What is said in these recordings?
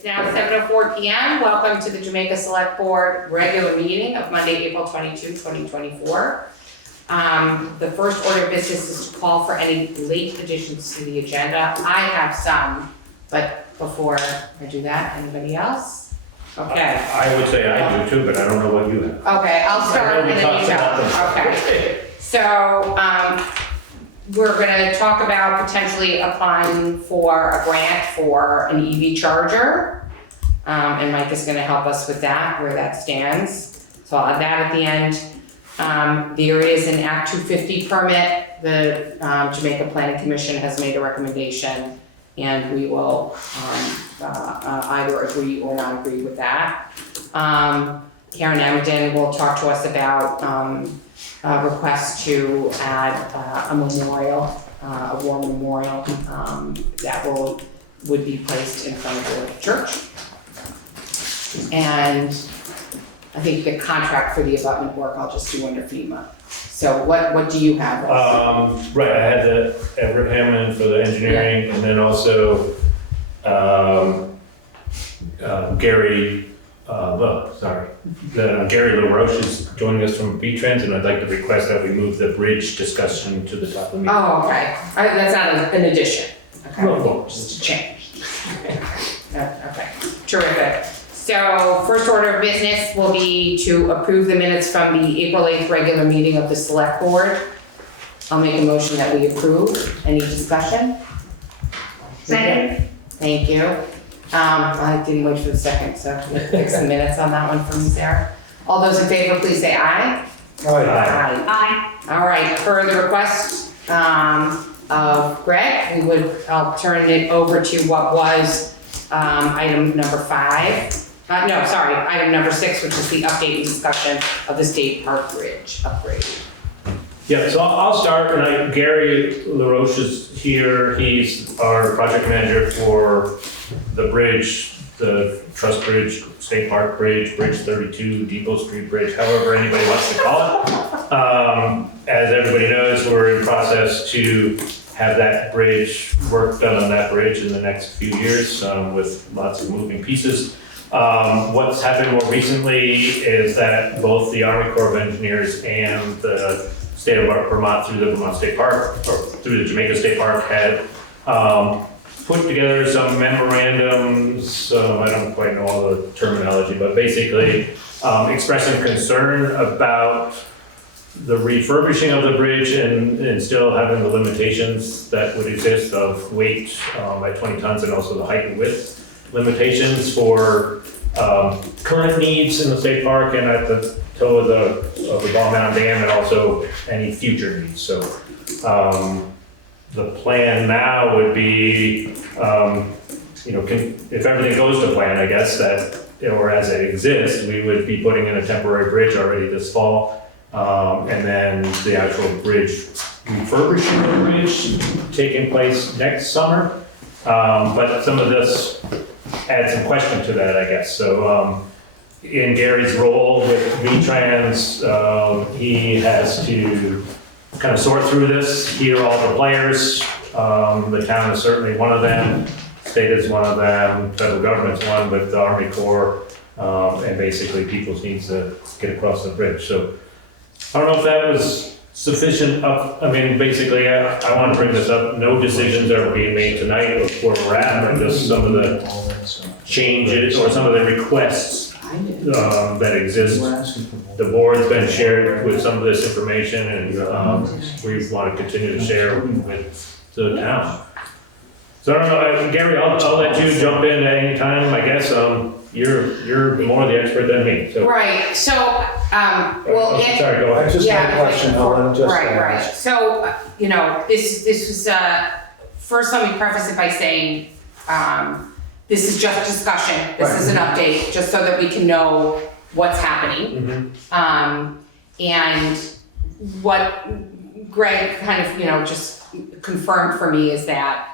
It's now 7:04 p.m. Welcome to the Jamaica Selectboard regular meeting of Monday, April 22, 2024. The first order of business is to call for any late additions to the agenda. I have some, but before I do that, anybody else? Okay. I would say I do too, but I don't know what you have. Okay, I'll start and then you go. Okay. So, we're gonna talk about potentially applying for a grant for an EV charger. And Mike is gonna help us with that, where that stands. So I'll add that at the end. There is an Act 250 permit. The Jamaica Planning Commission has made a recommendation, and we will either agree or not agree with that. Karen Amadin will talk to us about request to add a memorial, a war memorial that would be placed in front of the church. And I think the contract for the abutment work I'll just do under FEMA. So what do you have? Right, I had the Everett Hammond for the engineering, and then also Gary. Gary LaRoche is joining us from VTrans, and I'd like to request that we move the bridge discussion to the top of the meeting. Oh, okay. That's not an addition. Okay. No. Just a change. Okay. Terrific. So first order of business will be to approve the minutes from the April 8th regular meeting of the Select Board. I'll make a motion that we approve. Any discussion? Second. Thank you. I didn't wait for the second, so fix the minutes on that one for me, Sarah. All those in favor, please say aye. Aye. Aye. All right, for the request of Greg, I'll turn it over to what was item number 5. Item number 6, which is the update and discussion of the State Park Bridge upgrade. Yeah, so I'll start, and Gary LaRoche is here. He's our project manager for the bridge, the Trust Bridge, State Park Bridge, Bridge 32, Depot Street Bridge, however anybody wants to call it. As everybody knows, we're in process to have that bridge, work done on that bridge in the next few years with lots of moving pieces. What's happened more recently is that both the Army Corps of Engineers and the State of Vermont through the Vermont State Park, or through the Jamaica State Park, had put together some memorandums. I don't quite know all the terminology, but basically expressing concern about the refurbishing of the bridge and still having the limitations that would exist of weight at 20 tons and also the height and width limitations for current needs in the state park and at the toe of the Ball Mountain Dam, and also any future needs. So the plan now would be, if everything goes to plan, I guess, that, or as it exists, we would be putting in a temporary bridge already this fall, and then the actual bridge refurbishing the bridge taking place next summer. But some of this adds some question to that, I guess. So in Gary's role with VTrans, he has to kind of sort through this, hear all the players. The town is certainly one of them, state is one of them, federal government's one, but the Army Corps, and basically people's needs to get across the bridge. So I don't know if that was sufficient basically, I want to bring this up. No decisions are being made tonight of where we're at, but just some of the changes or some of the requests that exist. The board's been shared with some of this information, and we want to continue to share with the town. So I don't know, Gary, I'll let you jump in at any time, I guess. You're more the expert than me. So. Right. So, sorry, go ahead. Just one question, Helen. Right. So, this was, first let me preface it by saying, this is just discussion. This is an update, just so that we can know what's happening. Mm-hmm. And what Greg kind of, just confirmed for me is that,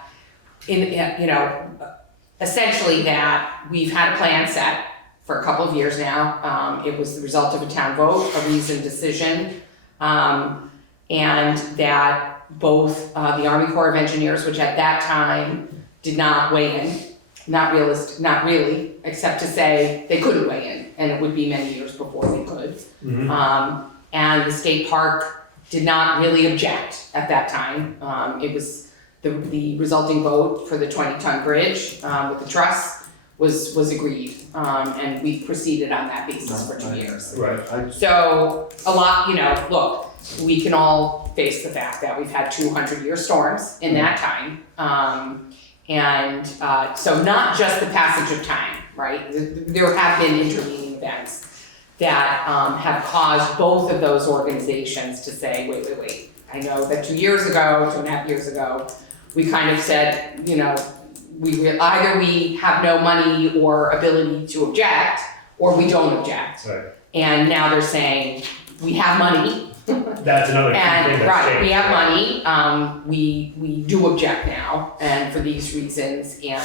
essentially that we've had a plan set for a couple of years now. It was the result of a town vote, a reasoned decision, and that both the Army Corps of Engineers, which at that time did not weigh in, not really, except to say they couldn't weigh in, and it would be many years before they could. And the state park did not really object at that time. It was the resulting vote for the 20-ton bridge with the truss was agreed, and we proceeded on that basis for 2 years. Right. So a lot, look, we can all face the fact that we've had 200-year storms in that time. So not just the passage of time, right? There have been intervening events that have caused both of those organizations to say, wait. I know that 2 years ago, 2.5 years ago, we kind of said, either we have no money or ability to object, or we don't object. Right. And now they're saying, we have money. That's another key thing that's right, changed. we have money, we do object now, and for these reasons, and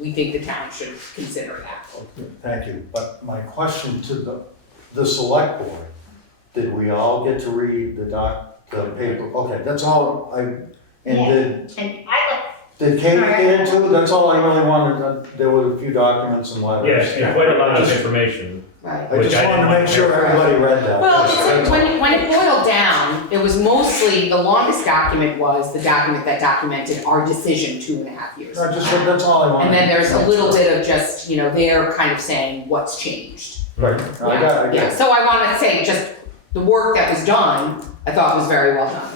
we think the town should consider that. Okay, thank you. But my question to the select board, did we all get to read the paper? Okay, that's all And I did Kate get into it? That's all I really wanted. There were a few documents and letters. Yeah, quite a lot of information. Right. I just wanted to make sure everybody read that. Well, when it boiled down, it was mostly, the longest document was the document that documented our decision 2.5 years ago. That's all I wanted. And then there's a little bit of just, they're kind of saying what's changed. Right. I got it. So I want to say just the work that was done, I thought was very well done.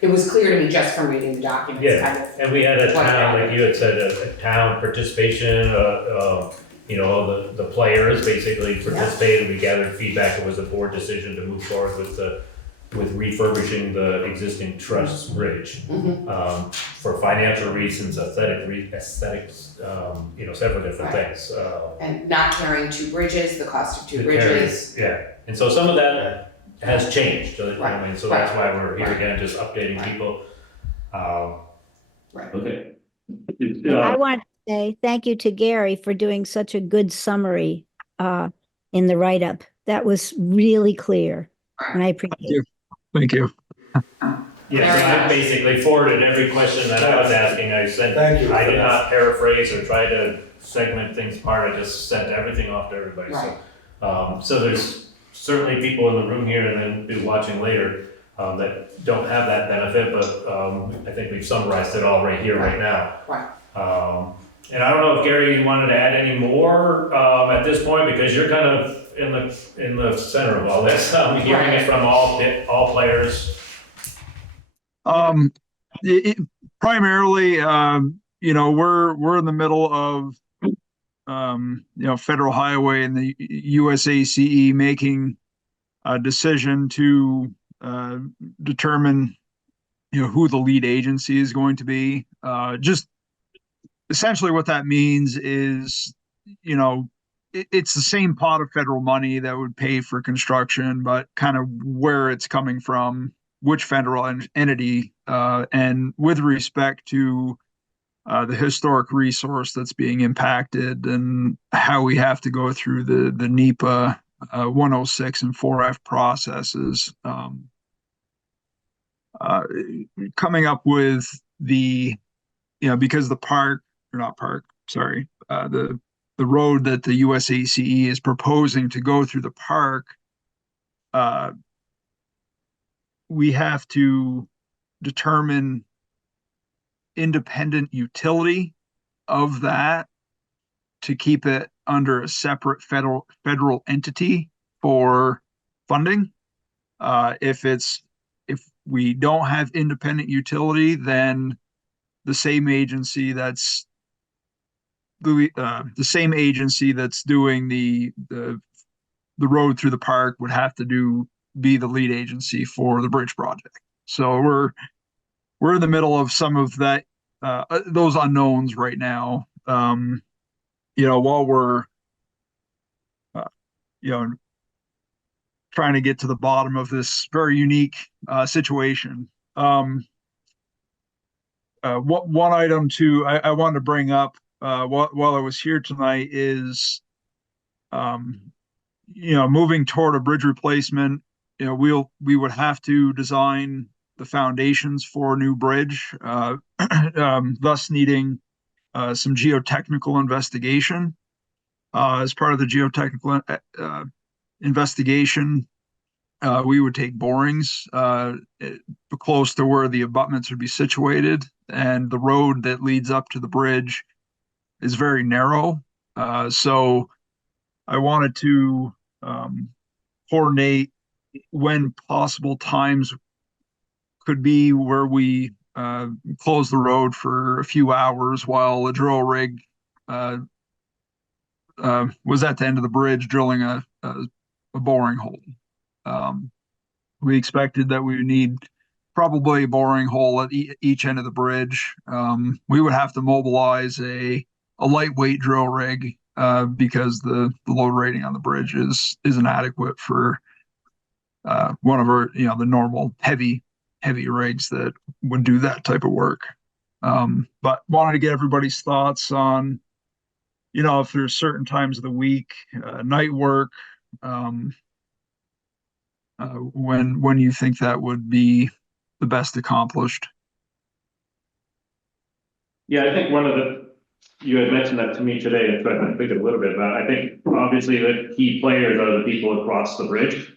It was clear to me just from reading the documents. Kind of And we had a what town, happened. like you had said, a town participation, the players basically participated, we gathered feedback, it was a board decision to move forward with refurbishing the existing truss bridge. For financial reasons, aesthetics, several different things. And not carrying 2 bridges, the cost of 2 the bridges. carry- Yeah, and so some of that has changed, so Right. so that's why we're here again, just updating people. Okay. I want to say thank you to Gary for doing such a good summary in the write-up. That was really clear, and I appreciate it. Thank you. Yeah, so I basically forwarded every question that I was asking, Thank you. I did not paraphrase or try to segment things apart, I just sent everything off to everybody, Right. so there's certainly people in the room here and then be watching later, that don't have that benefit, but, I think we've summarized it all right here, right now. Right. And I don't know if Gary, you wanted to add any more, at this point, because you're kind of in the center of all this, hearing it from all players. Primarily, we're in the middle of, Federal Highway and the USACE making a decision to determine, who the lead agency is going to be. Just essentially what that means is, it's the same pot of federal money that would pay for construction, but kind of where it's coming from, which federal entity, and with respect to the historic resource that's being impacted and how we have to go through the NEPA 106 and 4F processes. Coming up with because the road that the USACE is proposing to go through the park, we have to determine independent utility of that to keep it under a separate federal entity for funding. If we don't have independent utility, then the same agency that's doing the road through the park would have to be the lead agency for the bridge project. So we're in the middle of some of that, those unknowns right now. While we're, trying to get to the bottom of this very unique situation. One item I wanted to bring up while I was here tonight is, moving toward a bridge replacement. We would have to design the foundations for a new bridge, thus needing some geotechnical investigation. As part of the geotechnical investigation, we would take borings close to where the abutments would be situated, and the road that leads up to the bridge is very narrow. So I wanted to coordinate when possible times could be where we close the road for a few hours while a drill rig was at the end of the bridge drilling a boring hole. We expected that we would need probably a boring hole at each end of the bridge. We would have to mobilize a lightweight drill rig because the load rating on the bridge is inadequate for one of our, the normal heavy rigs that would do that type of work. But wanted to get everybody's thoughts on, if there's certain times of the week, night work, when you think that would be the best accomplished. Yeah, I think you had mentioned that to me today, but I think a little bit about, I think obviously the key players are the people across the bridge.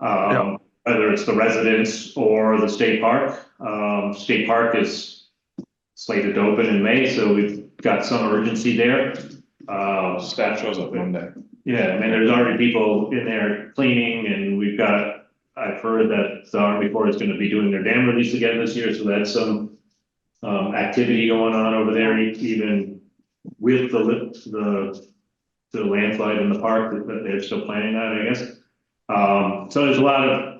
Yeah. Whether it's the residents or the state park. State park is slated to open in May, so we've got some urgency there. Staff shows up in there. Yeah, I mean, there's already people in there cleaning, and I've heard that the Army Corps is gonna be doing their dam release again this year, so that's some activity going on over there, even with the landslide in the park, that they're still planning that, I guess. So there's a lot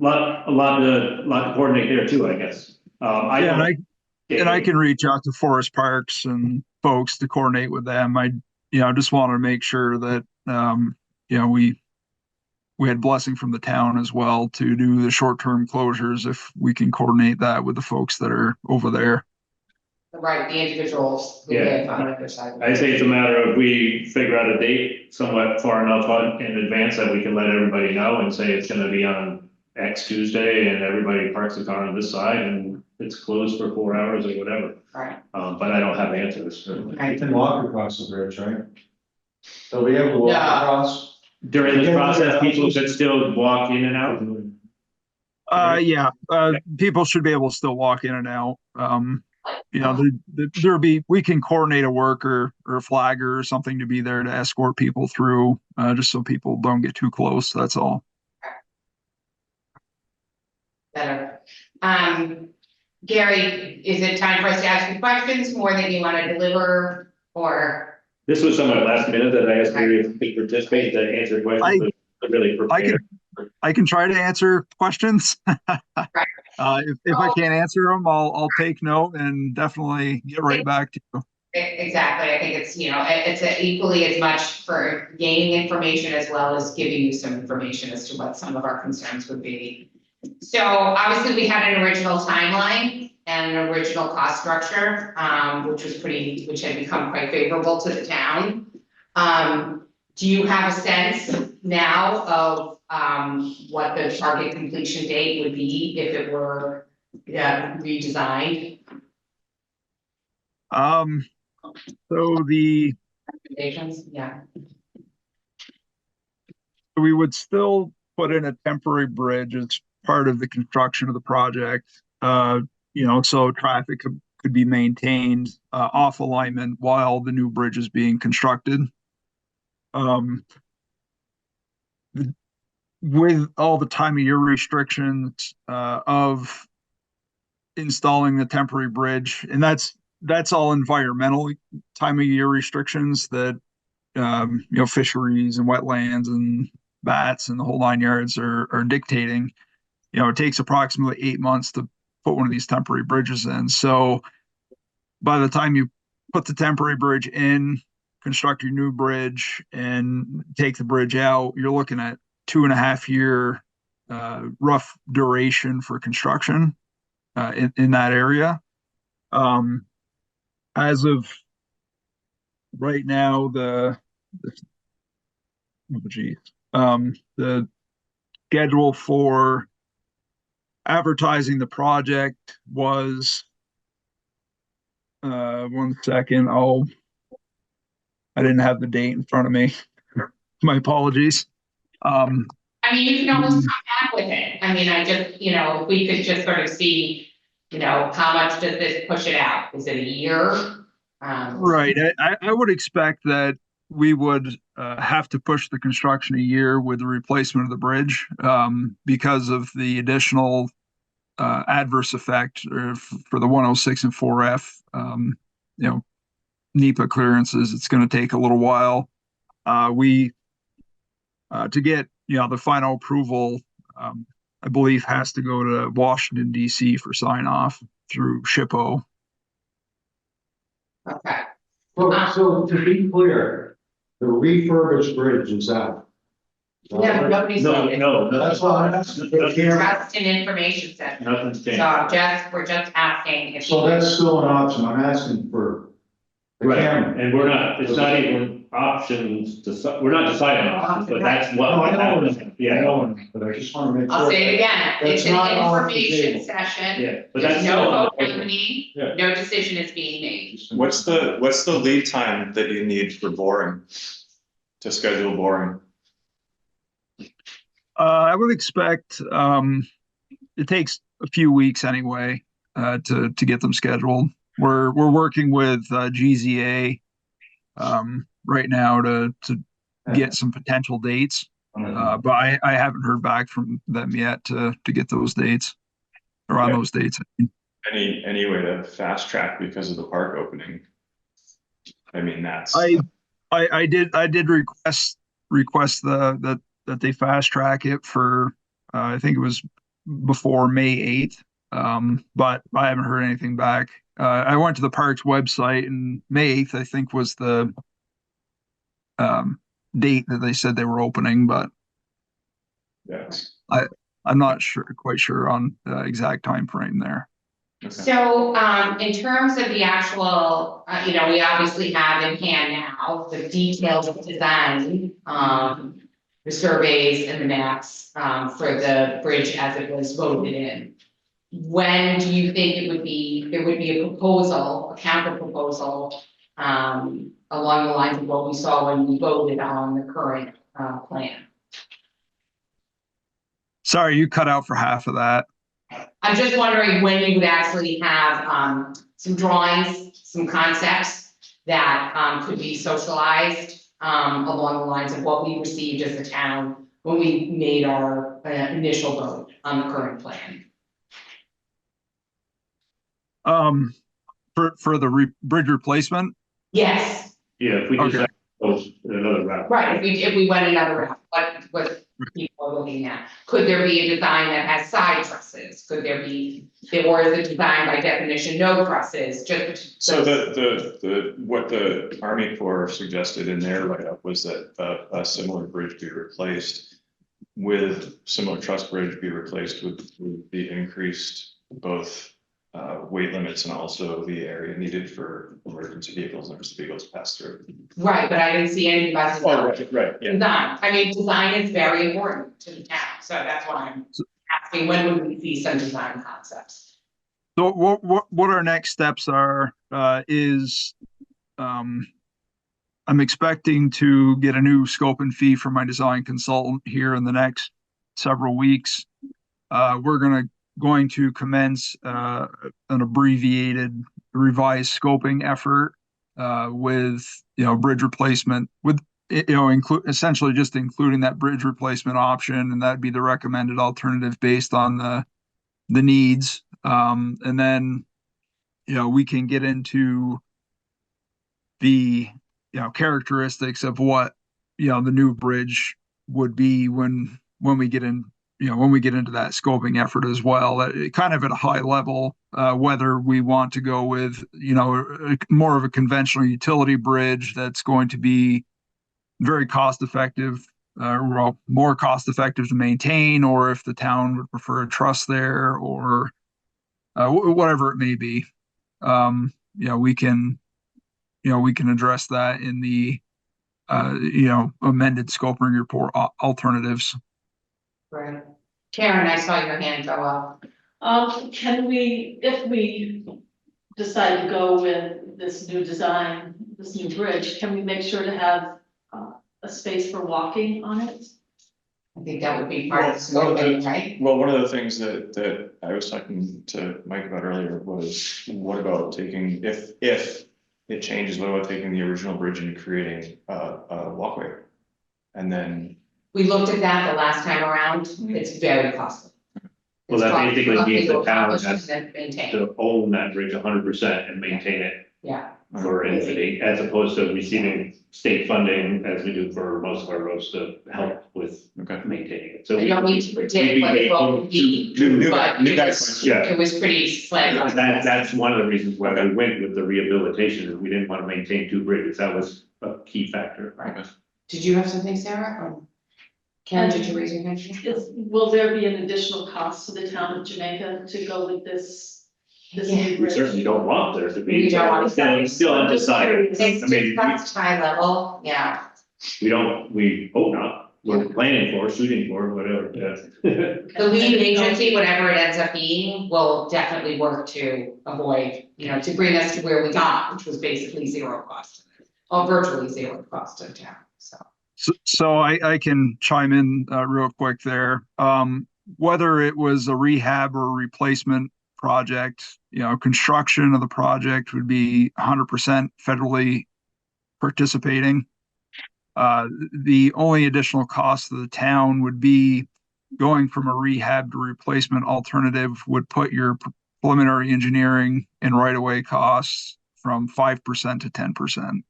to coordinate there too, I guess. I can reach out to forest parks and folks to coordinate with them. I just want to make sure that we had blessing from the town as well to do the short-term closures if we can coordinate that with the folks that are over there. Right, the individuals who live on the other side. I say it's a matter of we figure out a date somewhat far enough in advance that we can let everybody know and say it's gonna be on X Tuesday, and everybody parks the car on this side and it's closed for 4 hours or whatever. Right. But I don't have answers. You can walk across the bridge, right? They'll be able to walk No. across. During this process, people could still walk in and out. People should be able to still walk in and out. We can coordinate a worker or a flagger or something to be there to escort people through, just so people don't get too close. That's all. Better. Gary, is it time for us to ask you questions, more that you want to deliver, or? This was somewhat last minute that I asked Gary if he could participate to answer questions, but really prepared. I can try to answer questions. If I can't answer them, I'll take note and definitely get right back to you. Exactly. I think it's equally as much for gaining information as well as giving you some information as to what some of our concerns would be. So obviously we had an original timeline and an original cost structure, which had become quite favorable to the town. Do you have a sense now of what the target completion date would be if it were redesigned? So Recommendations, yeah. we would still put in a temporary bridge as part of the construction of the project, so traffic could be maintained off alignment while the new bridge is being constructed. With all the time of year restrictions of installing the temporary bridge, and that's all environmental time of year restrictions that fisheries and wetlands and bats and the whole 9 yards are dictating. It takes approximately 8 months to put one of these temporary bridges in. So by the time you put the temporary bridge in, construct your new bridge, and take the bridge out, you're looking at 2.5 year rough duration for construction in that area. As of right now, the schedule for advertising the project was 1 second. I didn't have the date in front of me. My apologies. I mean, you can always come back with it. I mean, I just, if we could just sort of see, how much does this push it out? Is it a year? Right. I would expect that we would have to push the construction a year with the replacement of the bridge because of the additional adverse effect for the 106 and 4F. NEPA clearances. It's going to take a little while. We to get the final approval. I believe has to go to Washington D.C. for sign off through SHPO. Okay. So to be clear, the refurbished bridge is out. No, nobody's. No, That's why I'm asking. But Just an information session. nothing's changed. So we're just asking if. so that's still an option. I'm asking for the Right, camera. and it's not even options, we're not deciding on options, but that's what. No, I know. I Yeah, know, but I just want to make sure. I'll say it again, That's it's an not off the information table. session. yeah, but There's that's. no vote still- happening, Yeah. no decision is being made. What's the lead time that you need for boring? To schedule boring? I would expect it takes a few weeks anyway to get them scheduled. We're working with GZA right now to get some potential dates, but I haven't heard back from them yet to get those dates or on those dates. Any way to fast track because of the park opening? I mean, that's. I did request that they fast track it for I think it was before May 8th, but I haven't heard anything back. I went to the park's website and May 8th I think was the date that they said they were opening, but Yes. I'm not quite sure on the exact time frame there. Okay. So, in terms of the actual, we obviously have in hand now the detailed design, the surveys and the maps, for the bridge as it was voted in. When do you think there would be a proposal, a counter proposal, along the lines of what we saw when we voted on the current, plan? Sorry, you cut out for half of that. I'm just wondering when you would actually have some drawings, some concepts that could be socialized along the lines of what we received as a town when we made our initial vote on the current plan. For the bridge replacement. Yes, Yeah, if we just. Okay. Goes another route. right, if we went another route, what people are looking at. Could there be a design that has side trusses? Could there be, or is the design by definition no trusses, just? So what the Army Corps suggested in their write-up was that a similar bridge be replaced with similar truss bridge be replaced with the increased both weight limits and also the area needed for emergency vehicles and emergency vehicles to pass through. Right, but I didn't see anything about design. Right, yeah. Design, I mean, design is very important to the town, so that's why I'm asking, when would we see some design concepts? So what our next steps are is I'm expecting to get a new scope and fee from my design consultant here in the next several weeks. We're going to commence an abbreviated revised scoping effort with bridge replacement with essentially just including that bridge replacement option, and that'd be the recommended alternative based on the needs. And then we can get into the characteristics of what the new bridge would be when we get in when we get into that scoping effort as well, kind of at a high level, whether we want to go with more of a conventional utility bridge that's going to be very cost effective, more cost effective to maintain, or if the town would prefer a truss there, or whatever it may be. We can address that in the amended scoping report alternatives. Right. Karen, I saw your hand go up. Can we, if we decide to go with this new design, this new bridge, can we make sure to have a space for walking on it? I think that would be part of the Well, slogan, right? Well, one of the things that I was talking to Mike about earlier was, what about taking, if it changes, what about taking the original bridge and creating a walkway? And then, We looked at that the last time around, it's very costly. Well, that basically means the town has to maintain, to own that bridge 100% and maintain it yeah. for entity, as opposed to receiving state funding as we do for most of our roads to help with okay. maintaining it. So I don't need to predict what it will be, but it was pretty slim. That's one of the reasons why we went with the rehabilitation, is we didn't want to maintain two bridges. That was a key factor. Right. Did you have something, Sarah? Or Karen, did you raise your hand? Will there be an additional cost to the town of Jamaica to go with this new We bridge? certainly don't want there to be. We don't want to- It's still undecided. It's I mean, discussed high level, yeah. we hope not. We're planning for, shooting for, whatever, yeah. The lead agency, whatever it ends up being, will definitely work to avoid, to bring us to where we got, which was basically zero cost. Or virtually zero cost to town, so. So I can chime in real quick there. Whether it was a rehab or replacement project, construction of the project would be 100% federally participating. The only additional cost to the town would be going from a rehab to replacement alternative would put your preliminary engineering and right-of-way costs from 5% to 10%.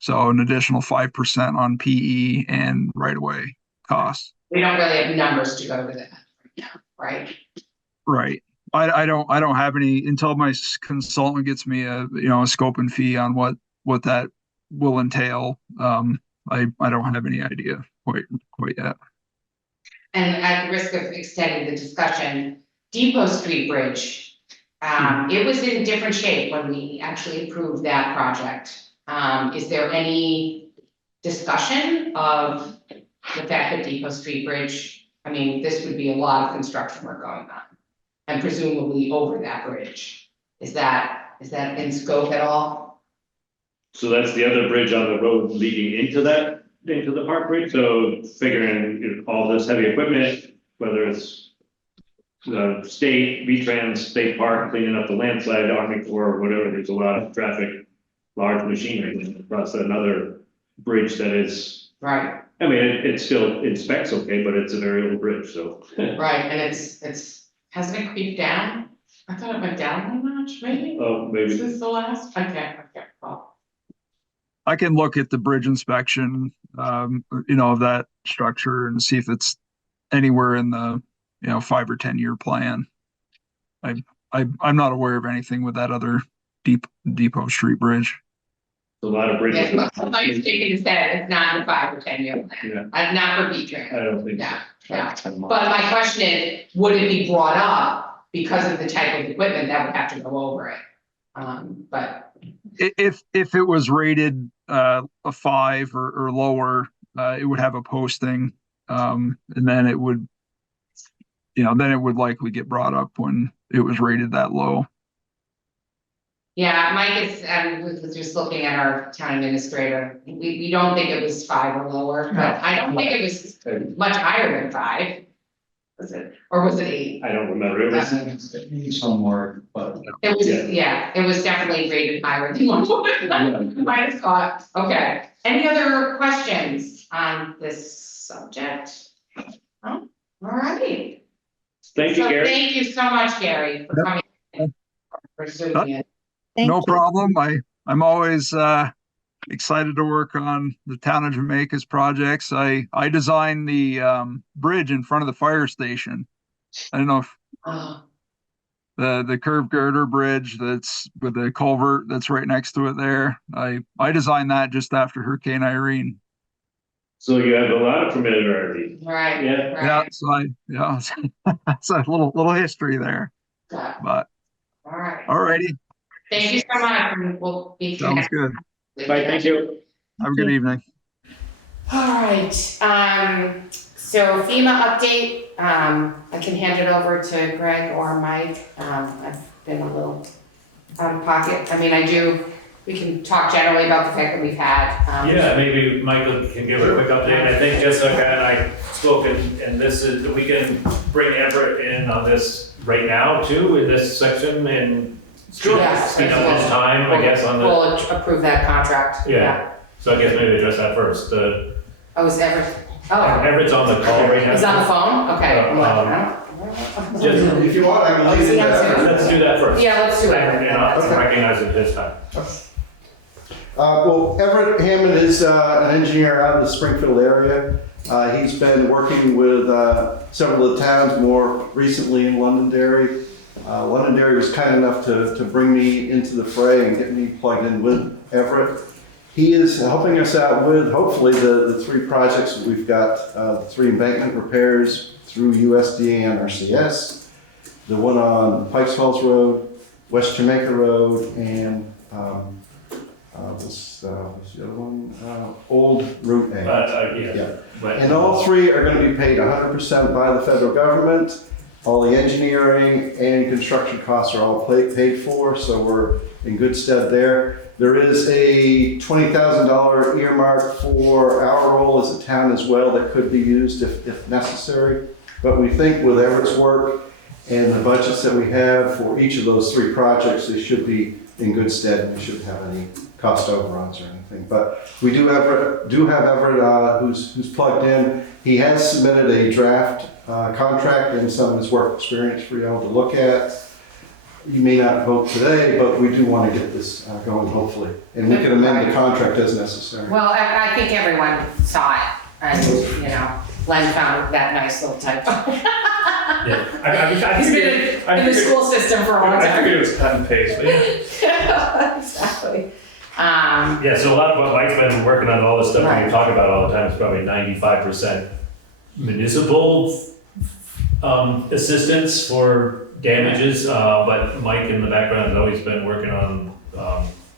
So an additional 5% on PE and right-of-way costs. We don't really have numbers to go to that, right? Right. I don't have any until my consultant gets me a scope and fee on what that will entail. I don't have any idea quite yet. And at the risk of extending the discussion, Depot Street Bridge, it was in different shape when we actually approved that project. Is there any discussion of the fact that Depot Street Bridge, this would be a lot of construction work going on, and presumably over that bridge. Is that in scope at all? So that's the other bridge on the road leading into the park bridge. So figuring all this heavy equipment, whether it's the state, VTrans, state park, cleaning up the landslide, Army Corps, whatever, there's a lot of traffic, large machinery across another bridge that is. Right. It's still in specs okay, but it's a very old bridge, so. Right, and it's hasn't it creeped down? I thought it went down one notch, maybe? Oh, maybe. Is this the last? Okay, well. I can look at the bridge inspection, of that structure and see if it's anywhere in the, 5 or 10 year plan. I'm not aware of anything with that other Depot Street Bridge. A lot of bridges. Yeah, somebody's shaking his head, it's not in the 5 or 10 year plan, not for VTrans. I don't think so. Yeah. But my question is, would it be brought up because of the type of equipment that would have to go over it? But If it was rated a 5 or lower, it would have a posting, and then it would, likely get brought up when it was rated that low. yeah, Mike was just looking at our town administrator. We don't think it was 5 or lower, but I don't think it was much higher than 5. Was it, or was it 8? I don't remember. It was somewhere, but. It was, it was definitely rated higher than 1. Might have thought, okay. Any other questions on this subject? Oh, all right. Thank you, Gary. Thank you so much, Gary, for coming in, for zooming in. No you. problem. I'm always excited to work on the town of Jamaica's projects. I designed the bridge in front of the fire station. I don't know if Oh, the curved girder bridge that's with the culvert that's right next to it there. I designed that just after Hurricane Irene. So you have a lot of familiarity. right. Yeah. Yeah, so that's a little history there. Yeah. But All right. alrighty, Thank you so much, and we'll be sounds connected. good. Bye, thank you. Have a good evening. All right, so FEMA update, I can hand it over to Greg or Mike. I've been a little out of pocket. I mean, we can talk generally about the fact that we've had. Yeah, maybe Michael can give a quick update. I think Jessica and I spoke, and this is, we can bring Everett in on this right now too, in this section, and Yes, speed up his time, I guess, on the, We'll approve that contract. yeah. So I guess maybe address that first. Oh, is Everett, Everett's on the call right now. he's on the phone? Okay. Just- If you want, I can Oh, is he on Zoom? Let's do that first. Yeah, let's do it. And I'll recognize it this time. Well, Everett Hammond is an engineer out of the Springfield area. He's been working with several of the towns, more recently in Londonderry. Londonderry was kind enough to bring me into the fray and get me plugged in with Everett. He is helping us out with, hopefully, the three projects that we've got, the 3 embankment repairs through USDA and RCS, the one on Pikes Falls Road, West Jamaica Road, and what's the other one? Old Route A. Yeah. But- And all 3 are going to be paid 100% by the federal government. All the engineering and construction costs are all paid for, so we're in good stead there. There is a $20,000 earmark for our role as a town as well that could be used if necessary. But we think with Everett's work and the budgets that we have for each of those 3 projects, they should be in good stead and we shouldn't have any cost overruns or anything. But we do have Everett who's plugged in. He has submitted a draft contract and some of his work experience for y'all to look at. You may not vote today, but we do want to get this going hopefully. And we can amend the contract as necessary. Well, I think everyone saw it, and, Len found that nice little typo. Yeah. He's been in the school system for a long I time. figured it was cut and paste, but yeah. Exactly. Yeah, so a lot of what Mike's been working on, all this stuff Right. we talk about all the time, is probably 95% municipal assistance for damages, but Mike in the background has always been working on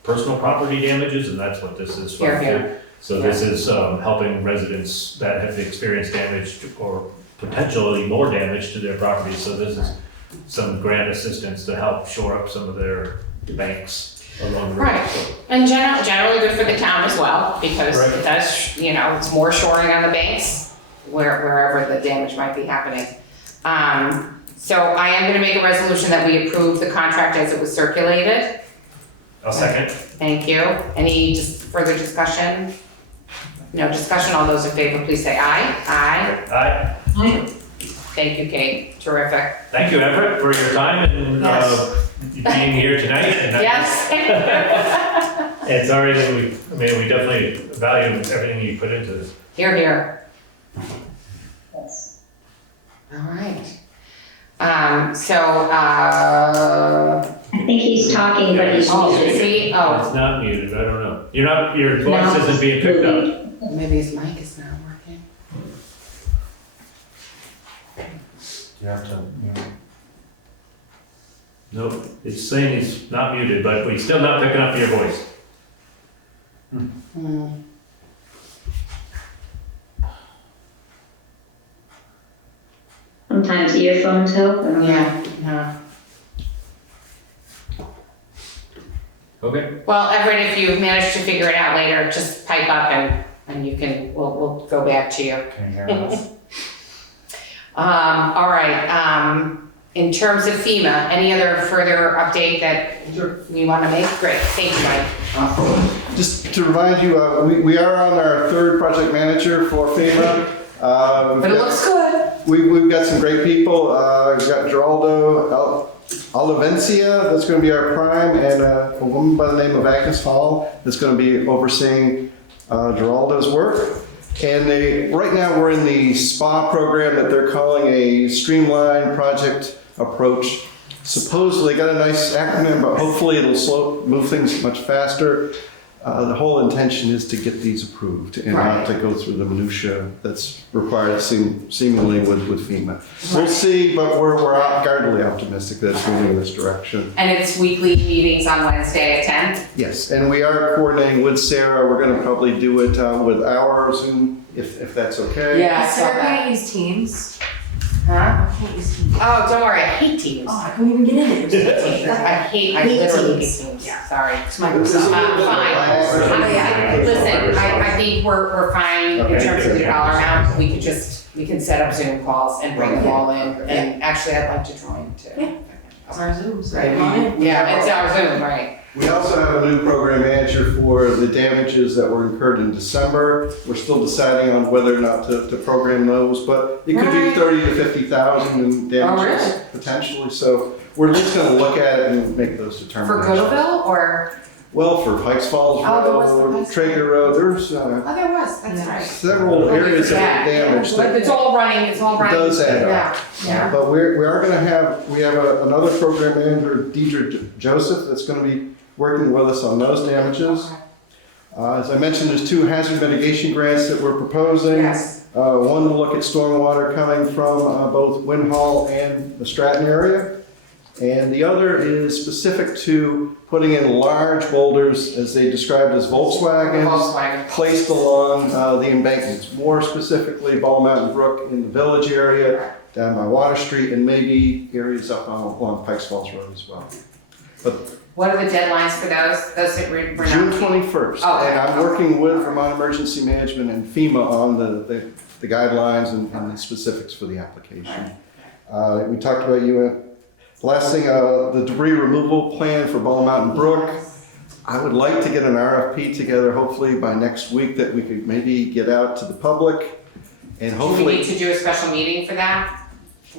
personal property damages, and that's what this is for. Here, here. So this is helping residents that have experienced damage or potentially more damage to their properties. So this is some grant assistance to help shore up some of their banks along the road. Right, and generally good for the town as well, because Right. it does, it's more shoring on the banks, wherever the damage might be happening. So I am gonna make a resolution that we approve the contract as it was circulated. I'll second. Thank you. Any further discussion? No discussion, all those in favor, please say aye. Aye. Aye. Thank you, Kate, terrific. Thank you, Everett, for your time and being here tonight. And Yes. It's already, we definitely value everything you put into this. Here, here. Yes. All right. I think he's talking, but he's Oh, muted. is he? Oh, It's not muted, I don't know. Your voice No, isn't being picked up. muted. maybe his mic is not working. You have to, Nope, it's saying he's not muted, but we're still not picking up your voice. Hmm. Sometimes earphones help. I don't know. Yeah. Okay. Well, Everett, if you manage to figure it out later, just pipe up and you can, we'll go back to you. can you hear us? All right, in terms of FEMA, any other further update that we want to make? Great, thank you, Mike. Just to remind you, we are on our 3rd project manager for FEMA. But it looks good. We've got some great people. We've got Geraldo Olivencia, that's going to be our prime, and a woman by the name of Agnes Hall that's going to be overseeing Geraldo's work. And right now we're in the SPA program that they're calling a streamlined project approach. Supposedly, got a nice acronym, but hopefully it'll move things much faster. The whole intention is to get these approved and not to go through the minutia that's required seemingly with FEMA. We'll see, but we're guardedly optimistic that it's moving in this direction. And it's weekly meetings on Wednesday at 10? Yes, and we are coordinating with Sarah. We're going to probably do it with our Zoom, if that's okay. Yeah, I Is saw Sarah that. gonna use Teams? Huh? can't use Teams. Oh, don't worry, I hate Teams. Oh, I couldn't even get in it. I literally hate Teams, sorry. It's Microsoft. Fine. Listen, I think we're fine in Okay. terms of the dollar amount. We can set up Zoom calls and bring them all in. And actually, I'd like to join too. Yeah. It's our Zoom, so Right. come on in. Yeah, it's our Zoom, right. We also have a new program manager for the damages that were incurred in December. We're still deciding on whether or not to program those, but it could be Right. 30 to 50,000 in damages really? potentially. So we're just gonna look at it and make those For determinations. Goodville or, Well, for Pikes Falls Oh, there was the Road, Pikes Traeger Road, there's oh, there was, that's Yeah. right. several areas that were damaged. But it's all running, It does add up. Yeah. But we are gonna have, we have another program manager, Deidre Joseph, that's gonna be working with us on those damages. As I mentioned, there's 2 hazard mitigation grants that we're proposing. Yes. One will look at stormwater coming from both Win Hall and the Stratton area. And the other is specific to putting in large boulders, as they described as Volkswagens, Volkswagen. placed along the embankments, more specifically Ball Mountain Brook in the village area, down by Water Street, and maybe areas up along Pikes Falls Road as well. But What are the deadlines for those? Those that we're not. June 21st, Okay. and I'm working with Vermont Emergency Management and FEMA on the guidelines and the specifics for the application. We talked about last thing, the debris removal plan for Ball Mountain Brook. I would like to get an RFP together, hopefully by next week, that we could maybe get out to the public, and Do we hopefully. need to do a special meeting for that?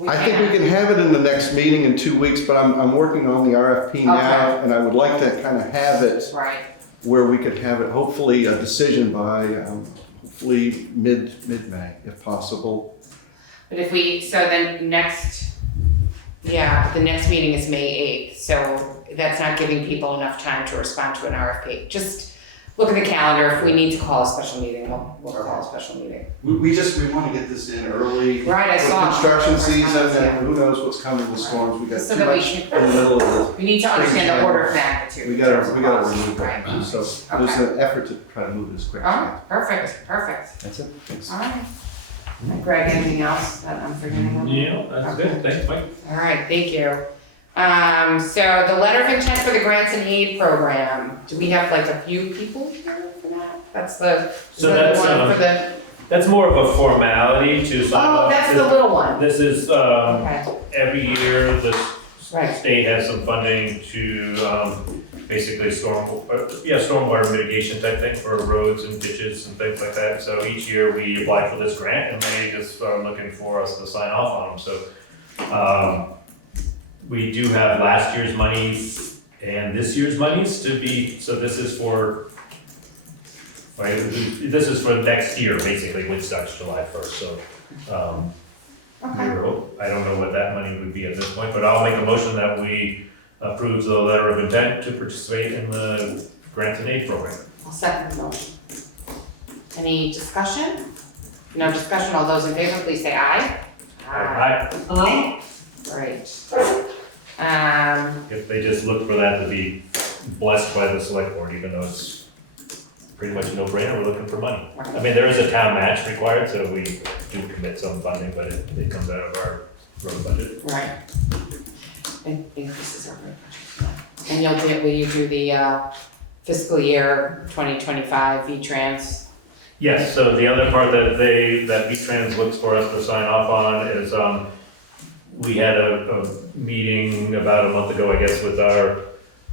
I think we can have it in the next meeting in 2 weeks, but I'm working on the RFP now, Okay. and I would like to kind of have it Right. where we could have it, hopefully a decision by, hopefully mid-May, if possible. But if we, so then the next meeting is May 8th, so that's not giving people enough time to respond to an RFP. Just look at the calendar, if we need to call a special meeting, we'll call a special meeting. We want to get this in early. Right, I with saw. Construction season, Yeah. and who knows what's coming with storms, we got So too that we much in can- the middle of We need to understand the order of magnitude. we in gotta terms of cost. remove Right. that, so there's an effort to try to move it as quick as Oh, possible. perfect. That's it, thanks. All right. Greg, anything else that I'm forgetting? Yeah, that's good, thanks, Mike. All right, thank you. So the letter of intent for the Grants-In-Aid program, do we have like a few people here for that? That's the, is So that the that's, one for the, That's more of a formality to sign oh, off. that's the little one. This is, Okay, every year, the right, state has some funding to, basically stormwater mitigation type thing for roads and ditches and things like that. So each year we apply for this grant and they just are looking for us to sign off on them, so. We do have last year's money and this year's monies to be, so this is for, right, this is for next year, basically, which starts July 1st, so, okay. I don't know what that money would be at this point, but I'll make a motion that we approve the letter of intent to participate in the Grants-In-Aid program. I'll second the motion. Any discussion? No discussion, all those in favor, please say aye. Aye. Great. If they just look for that to be blessed by the select board, even though it's pretty much a no-brainer, we're looking for money. I mean, there is a town match required, so we do commit some funding, but it comes out of our road budget. Right. I think this is our great budget. And will you do the fiscal year 2025 VTrans? Yes, so the other part that VTrans looks for us to sign off on is, we had a meeting about a month ago, I guess, with our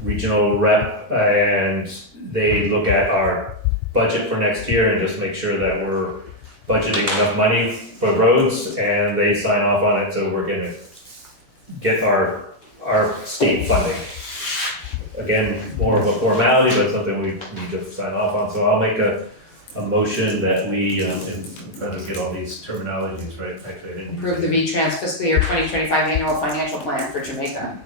regional rep, and they look at our budget for next year and just make sure that we're budgeting enough money for roads, and they sign off on it, so we're gonna get our state funding. Again, more of a formality, but something we need to sign off on, so I'll make a motion that we, and try to get all these terminologies right, actually, I didn't. Approve the VTrans fiscal year 2025 annual financial plan for Jamaica.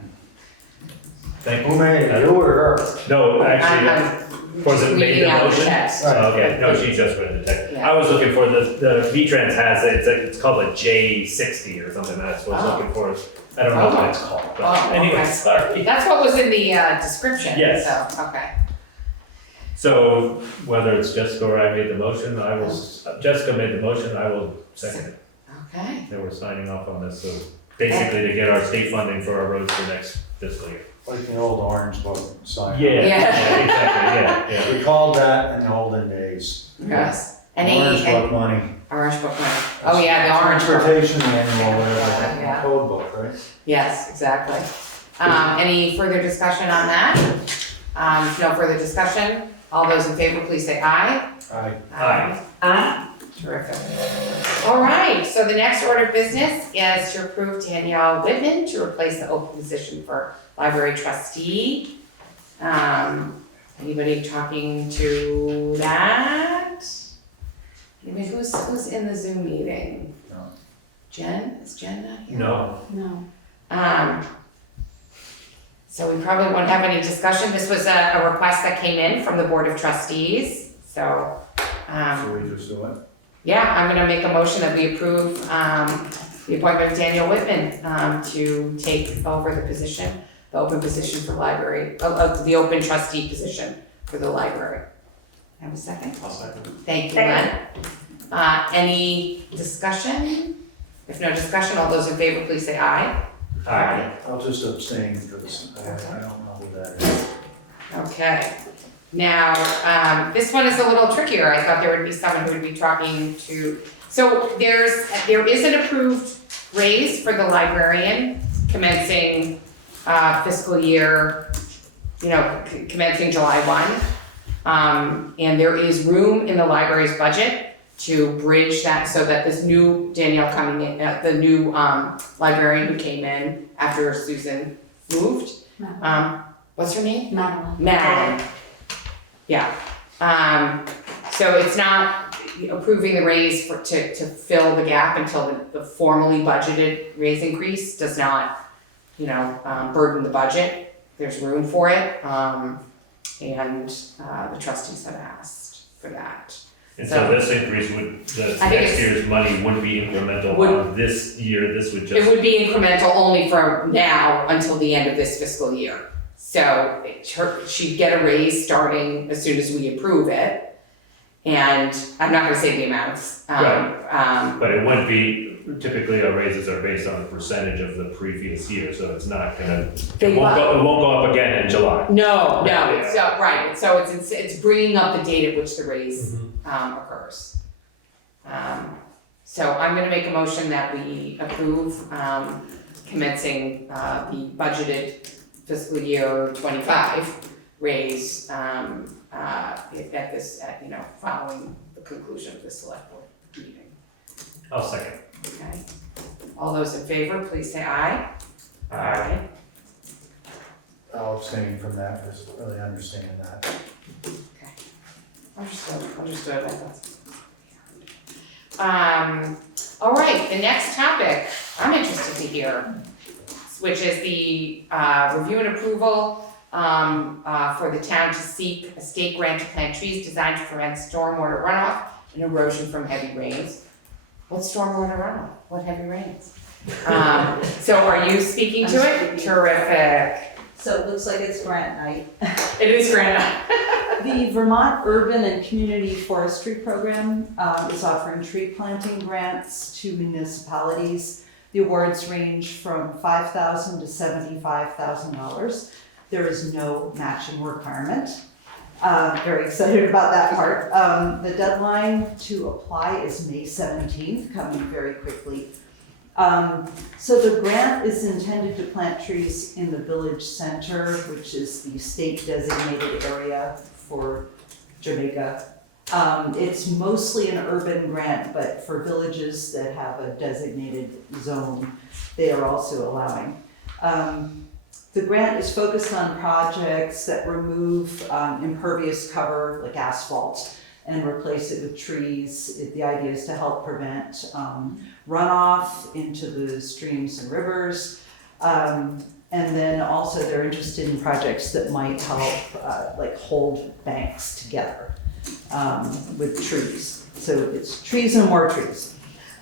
Thank you. Who made it, you or her? No, I'm actually, was it made reading the out the motion? text. Okay, no, she just read the text. Yeah. I was looking for the VTrans has it, it's called a J60 or something, that's what I was looking for. I don't know what it's called, but Oh, anyway, okay. sorry. That's what was in the description. Yes. So, okay. So whether it's Jessica or I made the motion, Jessica made the motion, I will second it. Okay. They were signing off on this, so basically to get our state funding for our roads for next fiscal year. Like the old Orange Book sign. Yeah, Yeah. exactly, yeah. We called that in the olden days. Yes. Orange Book money. Orange book money. Oh, yeah, the orange book. Transportation manual, whatever, Yeah. code book, right? Yes, exactly. Any further discussion on that? No further discussion. All those in favor, please say aye. Aye. Terrific. All right, so the next order of business is to approve Danielle Whitham to replace the open position for library trustee. Anybody talking to that? Anybody, who's in the Zoom meeting? No. Jen? Is Jen not here? No, No. So we probably won't have any discussion. This was a request that came in from the Board of Trustees, so. So we just do it? Yeah, I'm gonna make a motion that we approve, the appointment of Danielle Whitham, to take over the position, the open position for library, the open trustee position for the library. Have a second? I'll second. Thank you, Len. Any discussion? If no discussion, all those in favor, please say aye. Aye. I'll just abstain because I don't know who that is. Okay. Now, this one is a little trickier. I thought there would be someone who would be talking to, so there is an approved raise for the librarian commencing, fiscal year, commencing July 1. And there is room in the library's budget to bridge that so that this new Danielle coming in, the new, librarian who came in after Susan moved. What's her name? Madeline. Yeah, so it's not approving the raise to fill the gap until the formally budgeted raise increase does not, burden the budget. There's room for it, and the trustees have asked for that. And so this increase next year's money wouldn't be incremental on this year, this would just. It would be incremental only from now until the end of this fiscal year. So she'd get a raise starting as soon as we approve it. And I'm not gonna say the amounts. But it wouldn't be, typically our raises are based on a percentage of the previous year, so it's not gonna, it won't go up again in July. No, Yeah. it's, right, so it's bringing up the date at which the raise, occurs. So I'm gonna make a motion that we approve, commencing, the budgeted fiscal year 25 raise, following the conclusion of the select board meeting. I'll second. Okay. All those in favor, please say aye. Aye. I'll abstain from that, because I really understand that. Okay. Understood, I thought. All right, the next topic, I'm interested to hear, which is the review and approval for the town to seek a state grant to plant trees designed to prevent stormwater runoff and erosion from heavy rains. What's stormwater runoff? What heavy rains? So are you speaking to it? Terrific. So it looks like it's grant night. It is grant. The Vermont Urban and Community Forestry Program is offering tree planting grants to municipalities. The awards range from $5,000 to $75,000. There is no matching requirement. Very excited about that part. The deadline to apply is May 17th, coming very quickly. So the grant is intended to plant trees in the village center, which is the state designated area for Jamaica. It's mostly an urban grant, but for villages that have a designated zone, they are also allowing. The grant is focused on projects that remove impervious cover like asphalt and replace it with trees. The idea is to help prevent runoff into the streams and rivers. And then also they're interested in projects that might help like hold banks together with trees. So it's trees and more trees.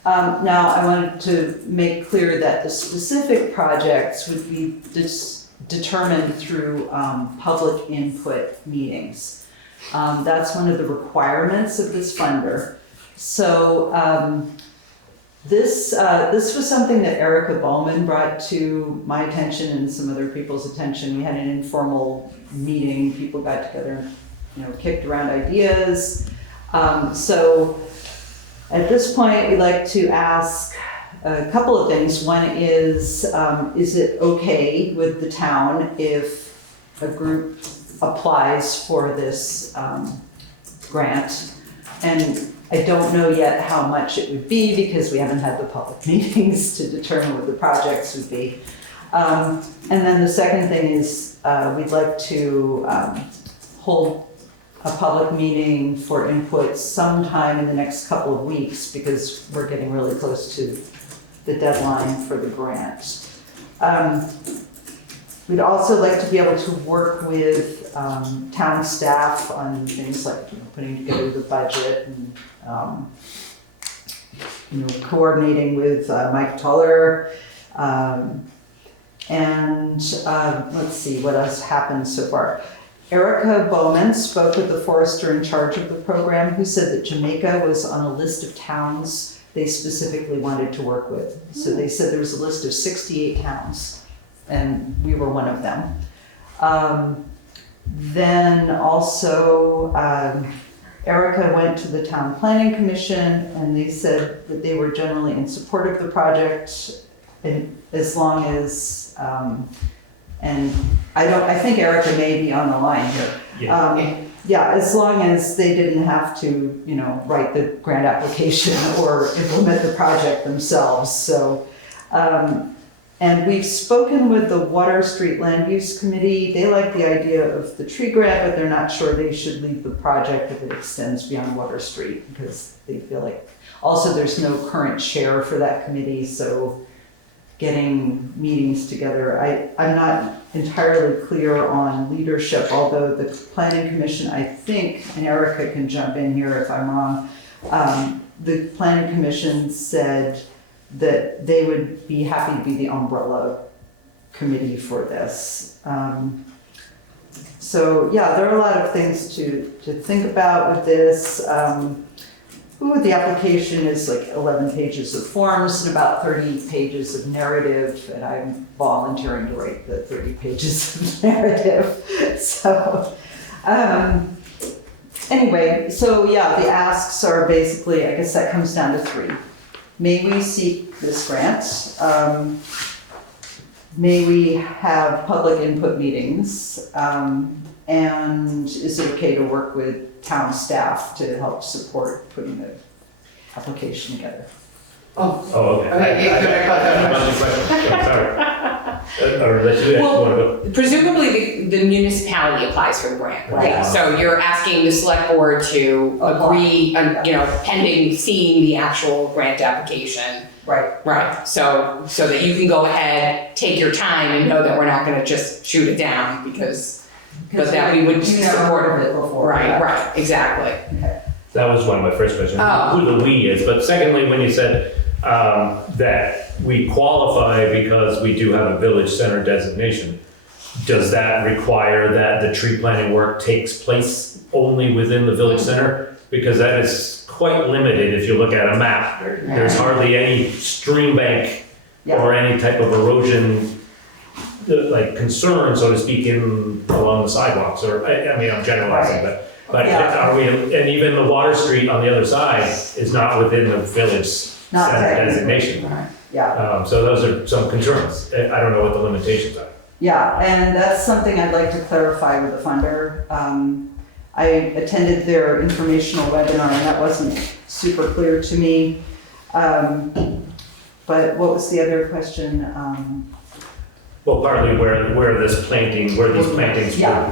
Now I wanted to make clear that the specific projects would be determined through public input meetings. That's one of the requirements of this funder. So This was something that Erica Bowman brought to my attention and some other people's attention. We had an informal meeting, people got together, kicked around ideas. So at this point, we'd like to ask a couple of things. One is it okay with the town if a group applies for this grant? And I don't know yet how much it would be because we haven't had the public meetings to determine what the projects would be. And then the second thing is we'd like to hold a public meeting for input sometime in the next couple of weeks because we're getting really close to the deadline for the grant. We'd also like to be able to work with town staff on things like putting together the budget and coordinating with Mike Tuller. And let's see what else happened so far. Erica Bowman spoke with the forester in charge of the program who said that Jamaica was on a list of towns they specifically wanted to work with. So they said there was a list of 68 towns and we were one of them. Then also Erica went to the Town Planning Commission and they said that they were generally in support of the project as long as, and I think Erica may be on the line here. Yeah, as long as they didn't have to, write the grant application or implement the project themselves. So, and we've spoken with the Water Street Land Use Committee. They like the idea of the tree grant, but they're not sure they should lead the project if it extends beyond Water Street because they feel like, also there's no current chair for that committee, so getting meetings together. I'm not entirely clear on leadership, although the Planning Commission, I think, and Erica can jump in here if I'm wrong, the Planning Commission said that they would be happy to be the umbrella committee for this. So yeah, there are a lot of things to think about with this. The application is like 11 pages of forms and about 30 pages of narrative, and I'm volunteering to write the 30 pages of narrative. So anyway, so yeah, the asks are basically, I guess that comes down to 3. May we seek this grant? May we have public input meetings? And is it okay to work with town staff to help support putting the application together? Oh, okay. Okay, I have a bunch of questions. Sorry. Or let you want to go. Presumably the municipality applies for the grant, right? Yeah. So you're asking the select board to agree, pending seeing the actual grant application. Right. Right, so that you can go ahead, take your time and know that we're not gonna just shoot it down but that we would You never support. heard of it before. Right, exactly. That was one of my first questions, Oh. who the we is. But secondly, when you said that we qualify because we do have a village center designation, does that require that the tree planting work takes place only within the village center? Because that is quite limited if you look at a map. There's hardly any stream bank or any type of erosion like concern, so to speak, along the sidewalks, or I mean, I'm generalizing, but are we? And even the Water Street on the other side is not within the village center designation. Right. Yeah. So those are some concerns. I don't know what the limitations are. Yeah, and that's something I'd like to clarify with the funder. I attended their informational webinar and that wasn't super clear to me. But what was the other question? Well, partly where these plantings would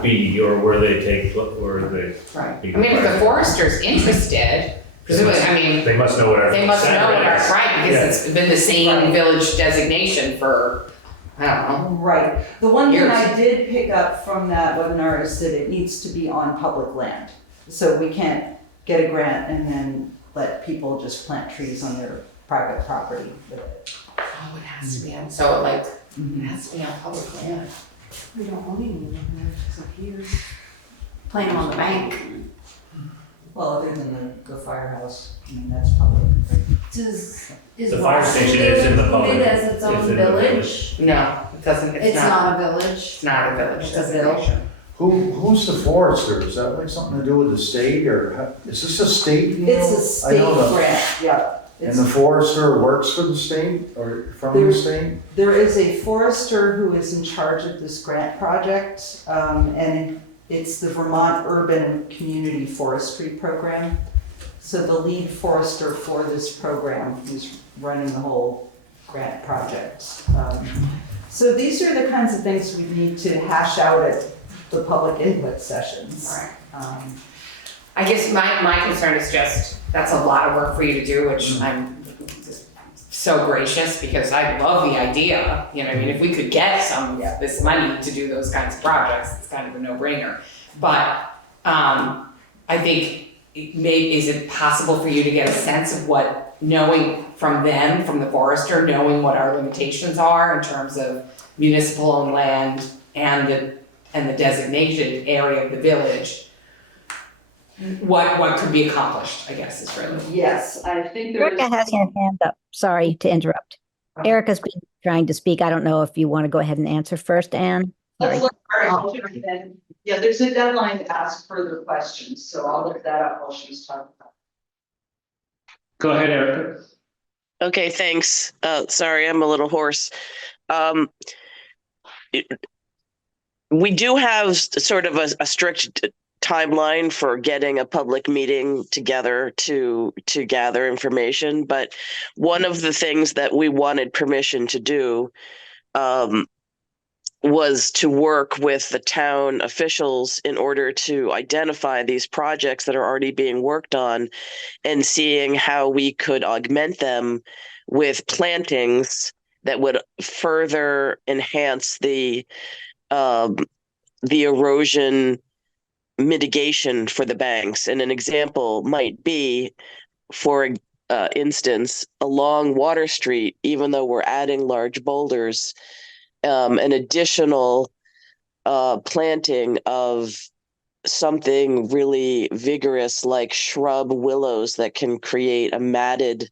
be, or where they Right. be. I mean, if the forester's interested, presumably, They must know what our they must know center what our, is. right, because it's been the same village designation for, I don't know. Right. The one thing Years. I did pick up from that webinar is that it needs to be on public land. So we can't get a grant and then let people just plant trees on their private property with it. Oh, it has to be on, so like, it has to be on public land. We don't own any of them, it's up here. Plant them on the bank. Well, other than the firehouse, I mean, that's public. Right? Is The fire station is in the public. included as its It's own in the village? No, it doesn't, It's not a village. It's not a village It's a bill. designation. Who's the forester? Does that like something to do with the state or is this a state? you It's know? a I state know the- grant, yeah. And It's- the forester works for the state or from the There's- state? There is a forester who is in charge of this grant project, and it's the Vermont Urban Community Forestry Program. So the lead forester for this program is running the whole grant project. So these are the kinds of things we need to hash out at the public input sessions. Right. I guess my concern is just, that's a lot of work for you to do, which I'm so gracious because I love the idea. You know, I mean, if we could get some of this money to do those kinds of projects, it's kind of a no-brainer. But I think is it possible for you to get a sense of what, knowing from them, from the forester, knowing what our limitations are in terms of municipal owned land and the designated area of the village, what could be accomplished, I guess is really. Yes, I think there is. Erica has her hand up. Sorry to interrupt. Erica's been trying to speak. I don't know if you want to go ahead and answer first, Anne. Sorry. Yeah, there's a deadline to ask further questions, so I'll look that up while she's talking. Go ahead, Erica. Okay, thanks. Sorry, I'm a little hoarse. We do have sort of a strict timeline for getting a public meeting together to gather information, but one of the things that we wanted permission to do was to work with the town officials in order to identify these projects that are already being worked on and seeing how we could augment them with plantings that would further enhance the erosion mitigation for the banks. And an example might be, for instance, along Water Street, even though we're adding large boulders, an additional planting of something really vigorous like shrub willows that can create a matted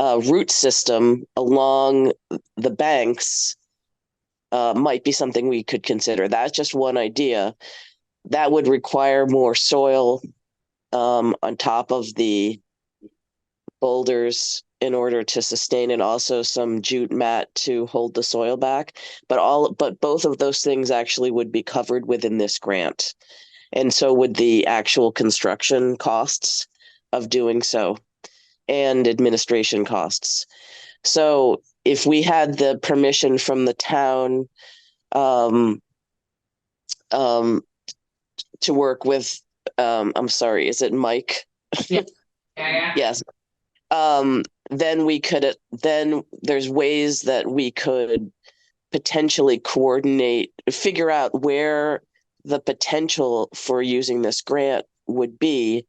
root system along the banks might be something we could consider. That's just one idea. That would require more soil on top of the boulders in order to sustain, and also some jute mat to hold the soil back. But both of those things actually would be covered within this grant. And so would the actual construction costs of doing so and administration costs. So if we had the permission from the town to work with, I'm sorry, is it Mike? Yeah. Yes. Then there's ways that we could potentially coordinate, figure out where the potential for using this grant would be.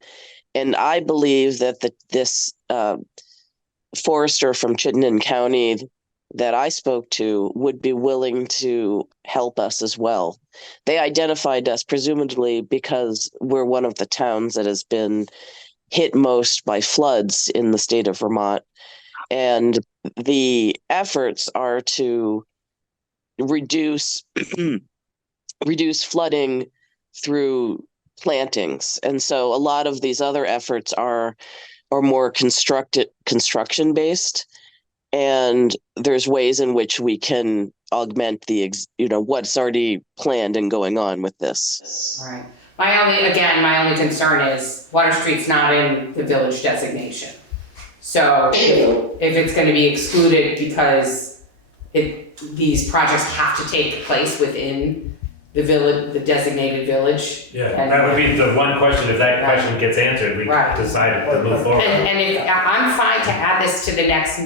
And I believe that this forester from Chittenden County that I spoke to would be willing to help us as well. They identified us presumably because we're one of the towns that has been hit most by floods in the state of Vermont. And the efforts are to reduce flooding through plantings. And so a lot of these other efforts are more construction based. And there's ways in which we can augment what's already planned and going on with this. Right. My only concern is Water Street's not in the village designation. So if it's gonna be excluded because these projects have to take place within the village, the designated village. Yeah, that would be the one question. If that question gets answered, we decide to move forward. And I'm fine to add this to the next,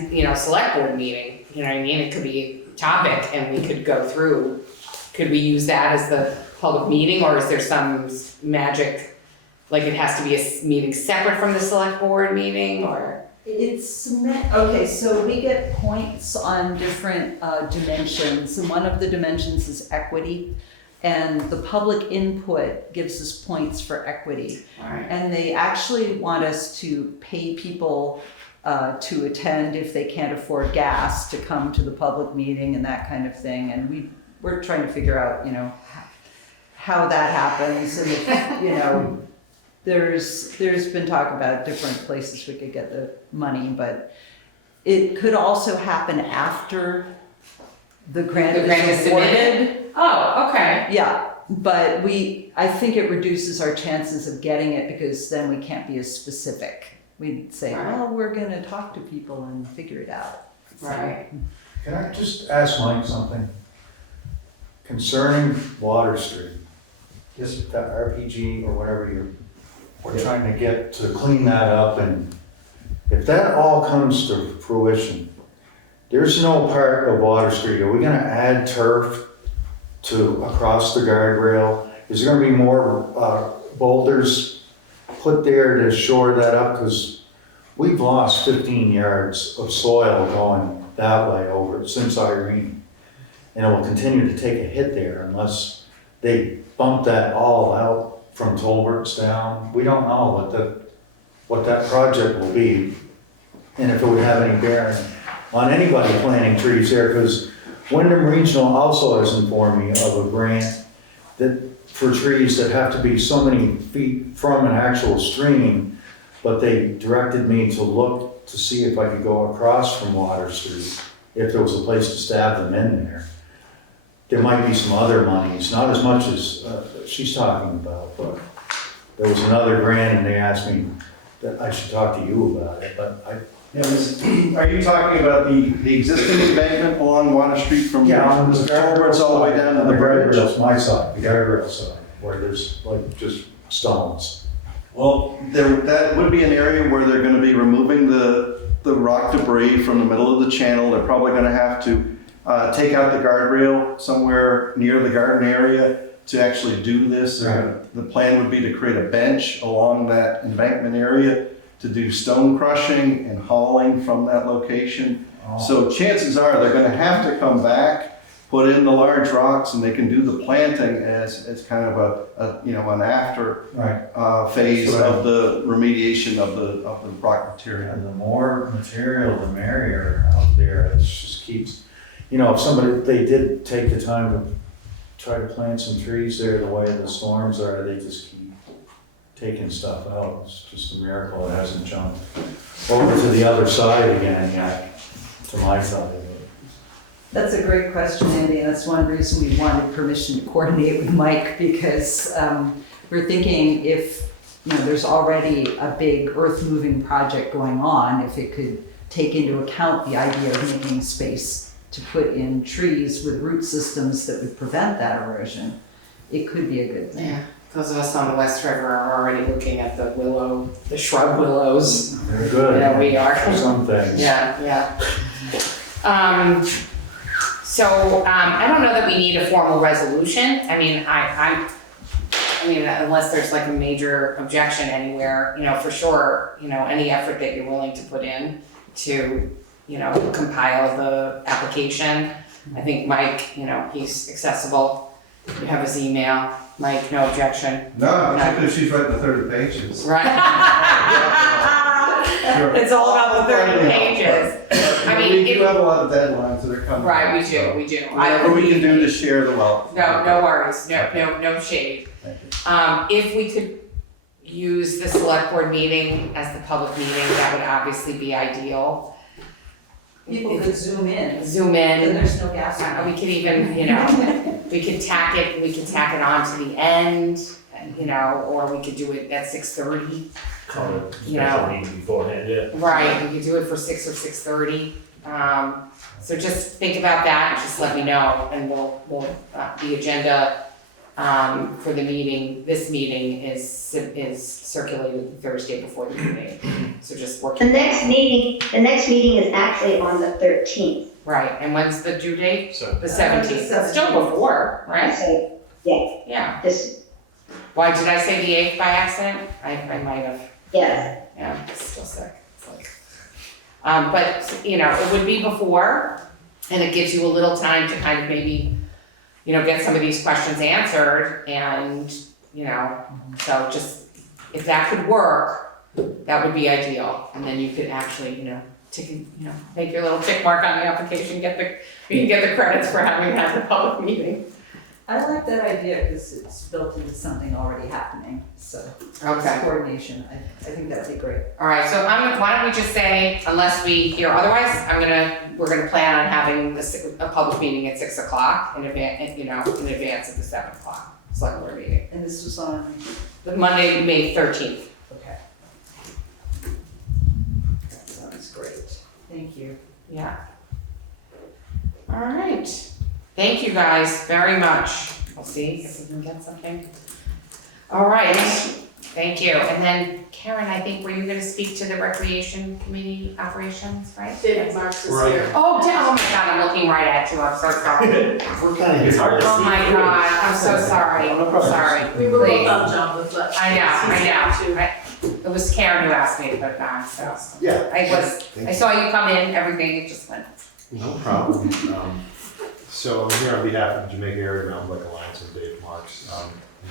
select board meeting, you know what I mean? It could be a topic and we could go through. Could we use that as the public meeting, or is there some magic, like it has to be a meeting separate from the select board meeting, or? Okay, so we get points on different dimensions, and one of the dimensions is equity. And the public input gives us points for equity. All right. And they actually want us to pay people to attend if they can't afford gas, to come to the public meeting and that kind of thing. And we're trying to figure out, how that happens. And if, there's been talk about different places we could get the money, but it could also happen after the grant is awarded. Oh, okay. Yeah, but I think it reduces our chances of getting it because then we can't be as specific. We'd say, well, we're gonna talk to people and figure it out. Right. Can I just ask Mike something? Concerning Water Street, just the RPG or whatever we're trying to get to clean that up, and if that all comes to fruition, there's no part of Water Street, are we gonna add turf to across the guardrail? Is there gonna be more boulders put there to shore that up? Because we've lost 15 yards of soil going that way over since Irene. And it will continue to take a hit there unless they bump that all out from Tolbert's down. We don't know what that project will be and if it would have any bearing on anybody planting trees there, because Wyndham Regional also has informed me of a grant for trees that have to be so many feet from an actual stream, but they directed me to look to see if I could go across from Water Street, if there was a place to stab them in there. There might be some other monies, not as much as she's talking about, but there was another grant and they asked me that I should talk to you about it, but Are you talking about the existing embankment along Water Street from on the Culverts all the way down to the bridge? guardrails, my side, the guardrail side, where there's like just stones. Well, that would be an area where they're gonna be removing the rock debris from the middle of the channel. They're probably gonna have to take out the guardrail somewhere near the garden area to actually do this. Right. The plan would be to create a bench along that embankment area to do stone crushing and hauling from that location. So chances are they're gonna have to come back, put in the large rocks, and they can do the planting as kind of an after phase of the remediation of the rock material. And the more material, the merrier out there. It just keeps, if they did take the time to try to plant some trees there the way the storms are, they just keep taking stuff out. It's just a miracle it hasn't jumped over to the other side again yet, to my side of it. That's a great question, Andy, and that's one reason we wanted permission to coordinate with Mike, because we're thinking if there's already a big earth-moving project going on, if it could take into account the idea of making space to put in trees with root systems that would prevent that erosion, it could be a good thing. Yeah. Those of us on the West River are already looking at the shrub willows. They're good. Yeah, we are. For some things. Yeah. So I don't know that we need a formal resolution. I mean, unless there's like a major objection anywhere, for sure, any effort that you're willing to put in to, compile the application. I think Mike, he's accessible. You have his email. Mike, no objection. No, particularly if she's writing the 30 pages. Right. It's all about the 30 pages. I mean, we do have a lot of deadlines that are coming. Right, we do. Whatever we can do to share the wealth. No worries, no shade. If we could use the select board meeting as the public meeting, that would obviously be ideal. People could zoom in. And there's no gas. We could even, we could tack it on to the end, or we could do it at 6:30. Call it special meeting beforehand, yeah. Right, we could do it for 6 or 6:30. So just think about that, just let me know, and we'll the agenda for the meeting, this meeting is circulated Thursday before the meeting. So just work. The next meeting is actually on the 13th. Right, and when's the due date? So The 17th, it's still before, right? So, yeah, Yeah. Why Why did I say the 8th by accident? I might have. yes. Yeah, I'm still sick. It's like, but it would be before, and it gives you a little time to kind of maybe, get some of these questions answered, and so just if that could work, that would be ideal. And then you could actually, make your little tick mark on the application, you can get the credits for having had the public meeting. I like that idea because it's built into something already happening, so. Okay. Coordination, I think that would be great. All right, so why don't we just say, unless we hear otherwise, we're gonna plan on having a public meeting at 6 o'clock in advance of the 7 o'clock select board meeting. And this was on, The Monday, May 13th. okay. That sounds great. Thank you. Yeah. All right. Thank you guys very much. We'll see if we can get something. All right. Thank you. And then Karen, I think, were you gonna speak to the recreation committee operations, right? David Marks is Right. here. Oh, my God, I'm looking right at you. I'm so sorry. We're kind of. It's hard to Oh my God, I'm so sorry. No problem. Sorry. We were Please. both on job with that. I know. It was Karen who asked me to put it on, so. Yeah. I saw you come in, everything, it just went. No problem. So I'm here on behalf of the Jamaica Area Mountain Bike Alliance and Dave Marks.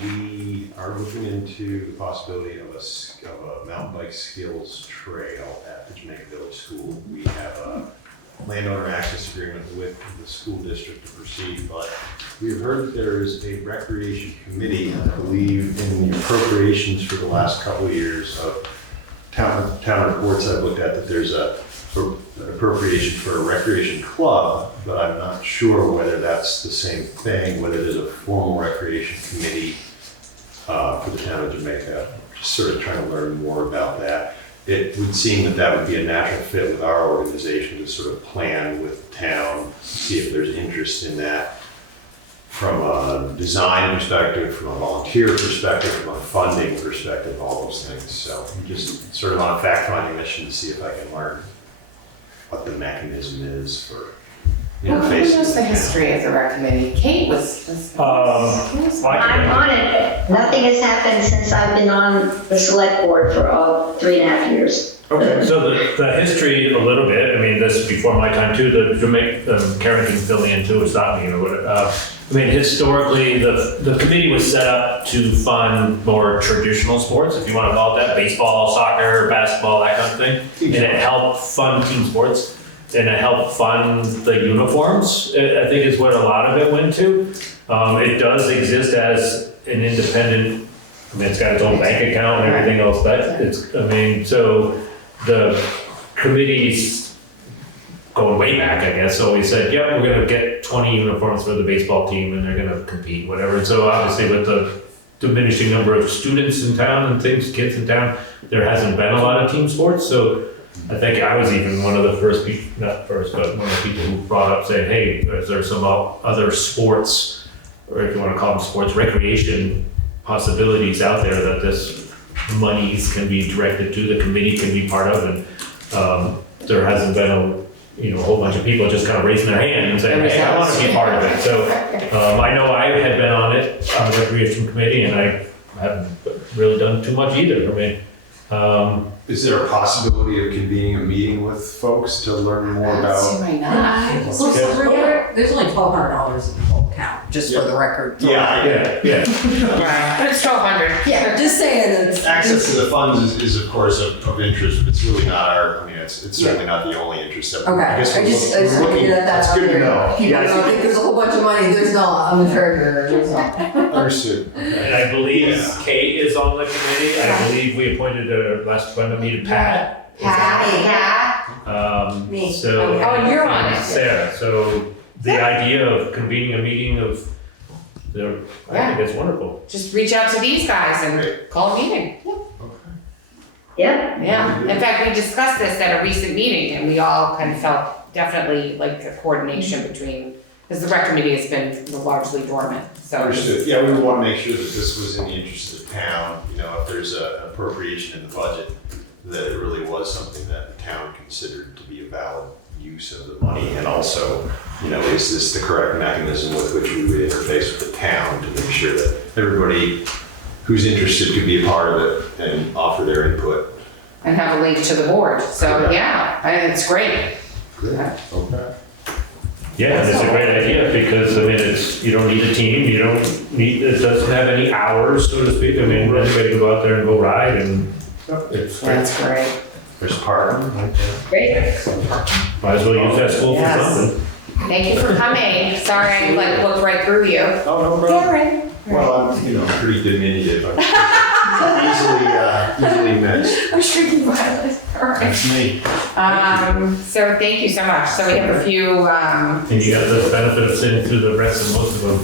We are looking into the possibility of a mountain bike skills trail at the Jamaica Village School. We have a landowner access agreement with the school district to proceed, but we've heard that there is a recreation committee, I believe, in the appropriations for the last couple of years of town reports I've looked at, that there's an appropriation for a recreation club, but I'm not sure whether that's the same thing, whether there's a formal recreation committee for the town of Jamaica. Just sort of trying to learn more about that. It would seem that that would be a natural fit with our organization to sort of plan with the town, see if there's interest in that from a design perspective, from a volunteer perspective, from a funding perspective, all those things. So I'm just sort of on a fact-finding mission to see if I can learn what the mechanism is for Well, who interfacing. knows the history of the rec committee? Kate was. I'm on it. Nothing has happened since I've been on the select board for 3.5 years. Okay, so the history a little bit, I mean, this is before my time too, the Jamaica, Karen can fill me in too, stop me or whatever. I mean, historically, the committee was set up to fund more traditional sports, if you want to call it that, baseball, soccer, basketball, that kind of thing. And it helped fund team sports, and it helped fund the uniforms, I think is what a lot of it went to. It does exist as an independent, I mean, it's got its own bank account and everything else, but it's, I mean, so the committee's going way back, I guess, always said, yep, we're gonna get 20 uniforms for the baseball team and they're gonna compete, whatever. And so obviously with the diminishing number of students in town and things, kids in town, there hasn't been a lot of team sports. So I think I was even one of the first people, not first, but one of the people who brought up saying, hey, is there some other sports, or if you wanna call them sports, recreation possibilities out there that this monies can be directed to, the committee can be part of, and there hasn't been a whole bunch of people just kind of raising their hand and saying, hey, I want to be part of it. So I know I had been on it, on the recreation committee, and I haven't really done too much either. I mean, Is there a possibility of convening a meeting with folks to learn more about? Why not? There's only $1,200 in the whole account, just for the record. yeah. But it's 1,200. Yeah, just saying it's. Access to the funds is of course of interest, but it's really not it's certainly not the only interest that Okay, I guess I just wanted to get that that's out good to there. know. People don't think there's a whole bunch of money, there's not, I'm sure there's not. Understood. And Okay. I believe Yeah. Kate is on the committee. I believe we appointed her last time I meeted Pat. Me. So. Oh, and you're on it. Sarah, so the idea of convening a meeting of, I think it's wonderful. Just reach out to these guys and call a meeting. Yep. Yeah, in fact, we discussed this at a recent meeting and we all kind of felt definitely like a coordination between, because the rec committee has been largely dormant, so. Understood. Yeah, we want to make sure that this was in the interest of the town, if there's an appropriation in the budget, that it really was something that the town considered to be a valid use of the money. And also, is this the correct mechanism with which we would interface with the town to make sure that everybody who's interested could be a part of it and offer their input. And have a link to the board, so it's great. Good. Okay. Yeah, and it's a great idea because, I mean, you don't need a team, it doesn't have any hours, so to speak. I mean, anybody can go out there and go ride and That's great. There's parking right there. Great. Might as well use that school for Yes. something. Thank you for coming. Sorry, I looked right through you. Oh, no problem. Karen. Well, I'm, pretty diminutive. I'm easily mixed. I'm shrinking violet. All right. That's me. So thank you so much. So we have a few, And you got the benefit of sitting through the rest of most of them.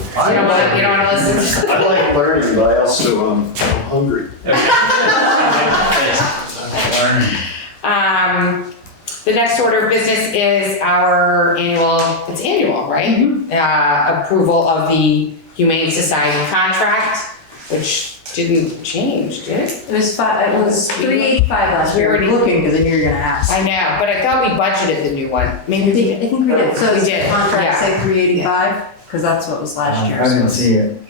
you don't want to listen? I like learning, but I also, I'm hungry. The next order of business is our it's annual, right? Approval of the Humane Society contract, which didn't change, did it? It was 385 last year. We were looking because I knew you were gonna ask. I know, but I thought we budgeted the new one. Maybe we I think we did. So We is did, the contract yeah. say 385? Because that's what was last year. I didn't see it.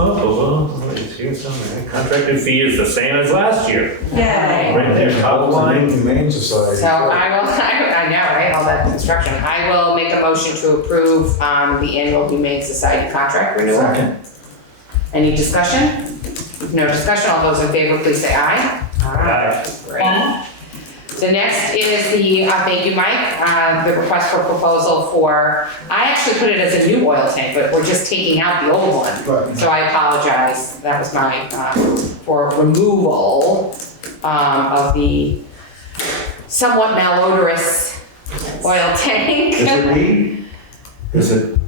Oh, well, here's something. Contracted fee is the same as last year. Yay. Right there, top line. Humane Society. So I know, right, all that construction. I will make a motion to approve the annual Humane Society contract renewal. Second. Any discussion? If no discussion, all those in favor, please say aye. Aye. Great. The next is the, thank you, Mike, the request for proposal for, I actually put it as a new oil tank, but we're just taking out the old one. Right. So I apologize, that was my, for removal of the somewhat malodorous oil tank. Is it lead?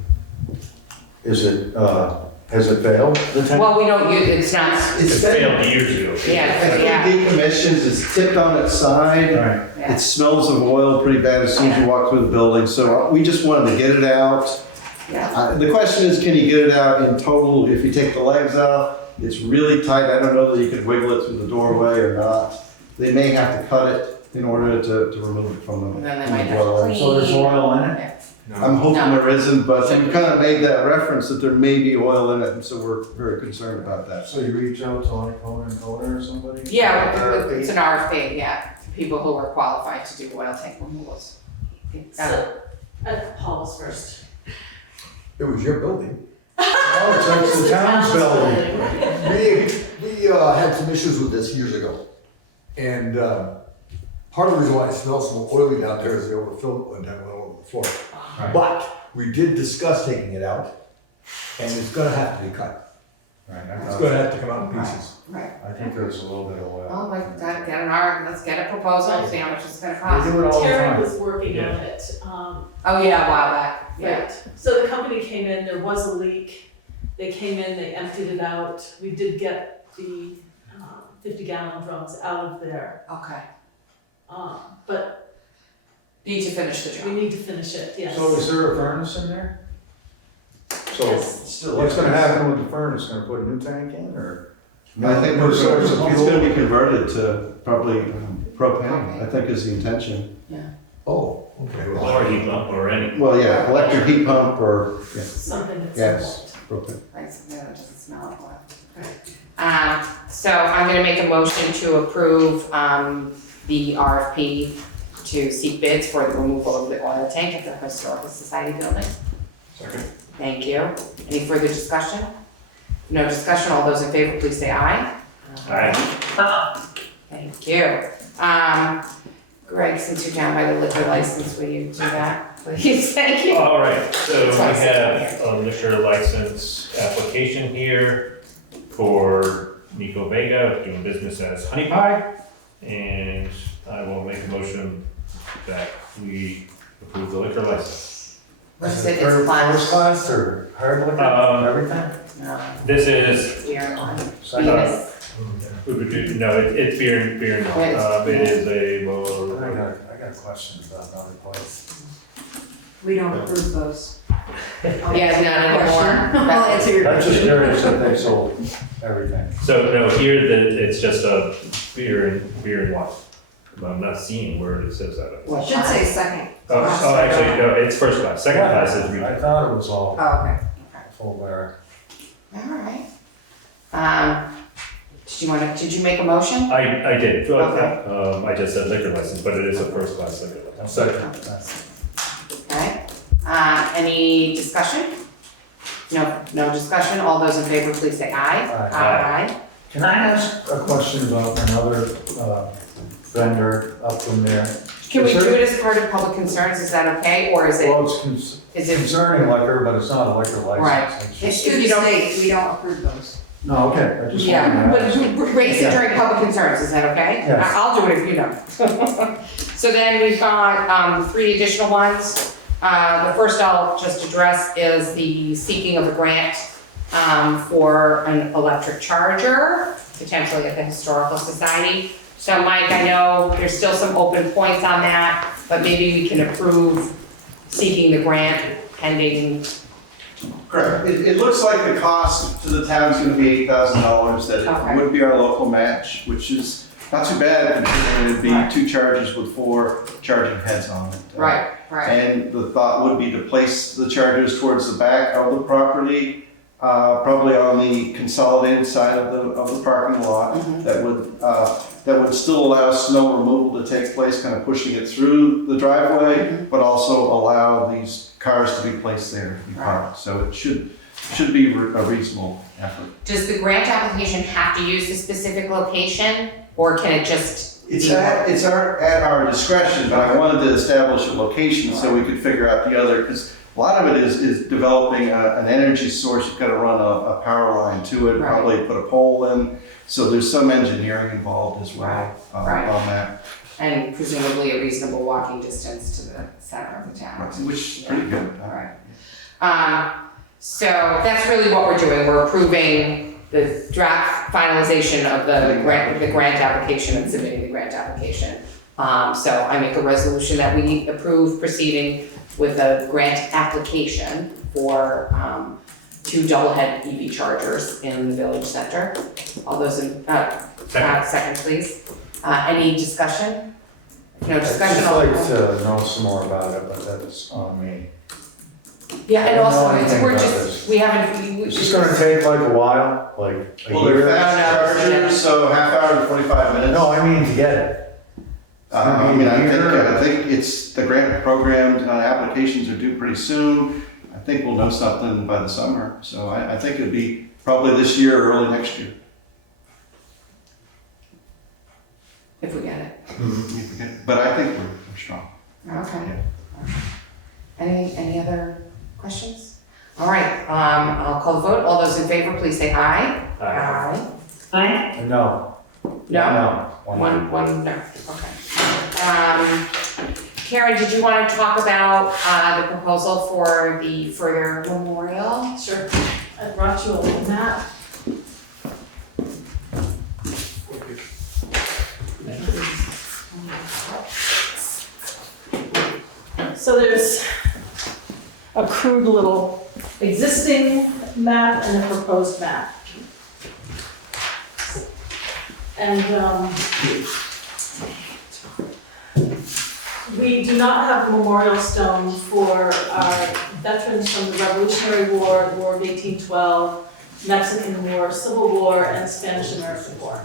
Has it failed, the tank? Well, we don't use, it's not, It failed years ago. yeah. Decommissions, it's tipped on its side. Right. Yeah. It smells of oil pretty bad as soon as you walk through the building, so we just wanted to get it out. Yeah. The question is, can you get it out in total? If you take the legs out, it's really tight. I don't know that you could wiggle it through the doorway or not. They may have to cut it in order to remove it from And the then they might have to dwelling. clean. So there's oil in it? I'm hoping No. there isn't, but you kind of made that reference that there may be oil in it, and so we're very concerned about that. So you reach out to like owner or somebody? Yeah, it's an RFP, yeah, to people who are qualified to do oil tank removals. Paul's first. It was your building. Oh, it's the town's building. We had some issues with this years ago. And part of the reason why it smells so oily down there is they overfilled it one time, went over the floor. Right. But we did discuss taking it out, and it's gonna have to be cut. Right, It's gonna have to come out in pieces. Right. I think there's a little bit of oil. Well, like, let's get a proposal, see how much it's gonna They cost. do it all the Terry time. was working Yeah. on it. Oh, yeah, wow, that, yeah. Right, so the company came in, there was a leak, they came in, they emptied it out, we did get the 50-gallon drums out of there. Okay. But Need to finish the we job. need to finish it, yes. So is there a furnace in there? So Yes. what's gonna happen with the furnace? Gonna put a new tank in or? I think No, it's source of gonna be fuel? converted to probably propane, I think is the intention. Oh, okay. Or heat pump or any. Well, yeah, electric heat pump or, yeah, Something that's gas, involved. propane. Right, so that doesn't smell like oil. So I'm gonna make a motion to approve, the RFP to seek bids for the removal of the oil tank at the Historical Society building. Second. Thank you. Any further discussion? No discussion, all those in favor, please say aye. Aye. Thank you. Greg, since you're down by the liquor license, will you do that, please? Thank you. All right, so we That's why I said have a liquor license application here for Nico Vega, doing business as Honey Pie. And I will make a motion that we approve the liquor license. What's it, First it's class? class or hard liquor, everything? No, This is, beer and wine. Second. Venus. no, it's beer and wine. It is a, well, I got questions about another place. We don't approve those. Yeah, none anymore. I'll answer your I'm just question. curious that they sold everything. so no, here it's just a beer and wine. But I'm not seeing where it says that. What Should say second. Oh, actually, no, it's first class, second class is I retail. thought it was all Oh, okay. full bar. All right. Did you make a motion? I did, Okay. I just said liquor license, but it is a first class liquor license. Second. Okay. Any discussion? No discussion, all those in favor, please say aye. Aye. Can I ask a question about another vendor up from there? Can we Is do there- it as part of public concerns, is that okay, or is it? Well, it's Is it- concerning liquor, but it's not a liquor Right. license. It's If just- you don't, we don't approve those. No, okay, I just yeah, wanted to ask. but raise it during public concerns, is that okay? Yes. I'll do it if you don't. So then we've got 3 additional ones. The first I'll just address is the seeking of a grant for an electric charger, potentially at the Historical Society. So Mike, I know there's still some open points on that, but maybe we can approve seeking the grant pending. Correct. It looks like the cost to the town is gonna be $8,000, that Okay. it would be our local match, which is not too bad considering it'd be Right. 2 chargers with 4 charging heads on it. Right. And the thought would be to place the chargers towards the back of the property, probably on the consolidated side of the parking lot. That would still allow snow removal to take place, kind of pushing it through the driveway, but also allow these cars to be placed there to be parked. So it should be a reasonable effort. Does the grant application have to use the specific location, or can it just? It's at our discretion, but I wanted to establish a location so we could figure out the other, because a lot of it is developing an energy source. You've got to run a power line to it, Right. probably put a pole in. So there's some engineering involved as well on that. And presumably a reasonable walking distance to the center of the town. Which is pretty good. All right. So that's really what we're doing. We're approving the draft finalization of the grant application and submitting the grant application. So I make a resolution that we approve proceeding with a grant application for 2 double-head EV chargers in the village center. All those in, second please. Any discussion? No discussion. I'd just like to know some more about it, but that's on me. Yeah, I and don't also, know anything we're about just, this. we haven't. It's just gonna take like a while, like a Well, they're year? fast No, no. chargers, so half hour to 45 minutes. No, I mean to get it. I think it's the grant programmed applications are due pretty soon. I think we'll know something by the summer. So I think it'd be probably this year or early next year. If we get it. But I think we're strong. Okay. Any other questions? All right, I'll call the vote. All those in favor, please say aye. Aye. No. No? No. One, no, okay. Karen, did you want to talk about the proposal for the further memorial? Sure. I brought you a map. So there's a crude little existing map and a proposed map. And we do not have a memorial stone for our veterans from the Revolutionary War, the War of 1812, Mexican War, Civil War, and Spanish-American War.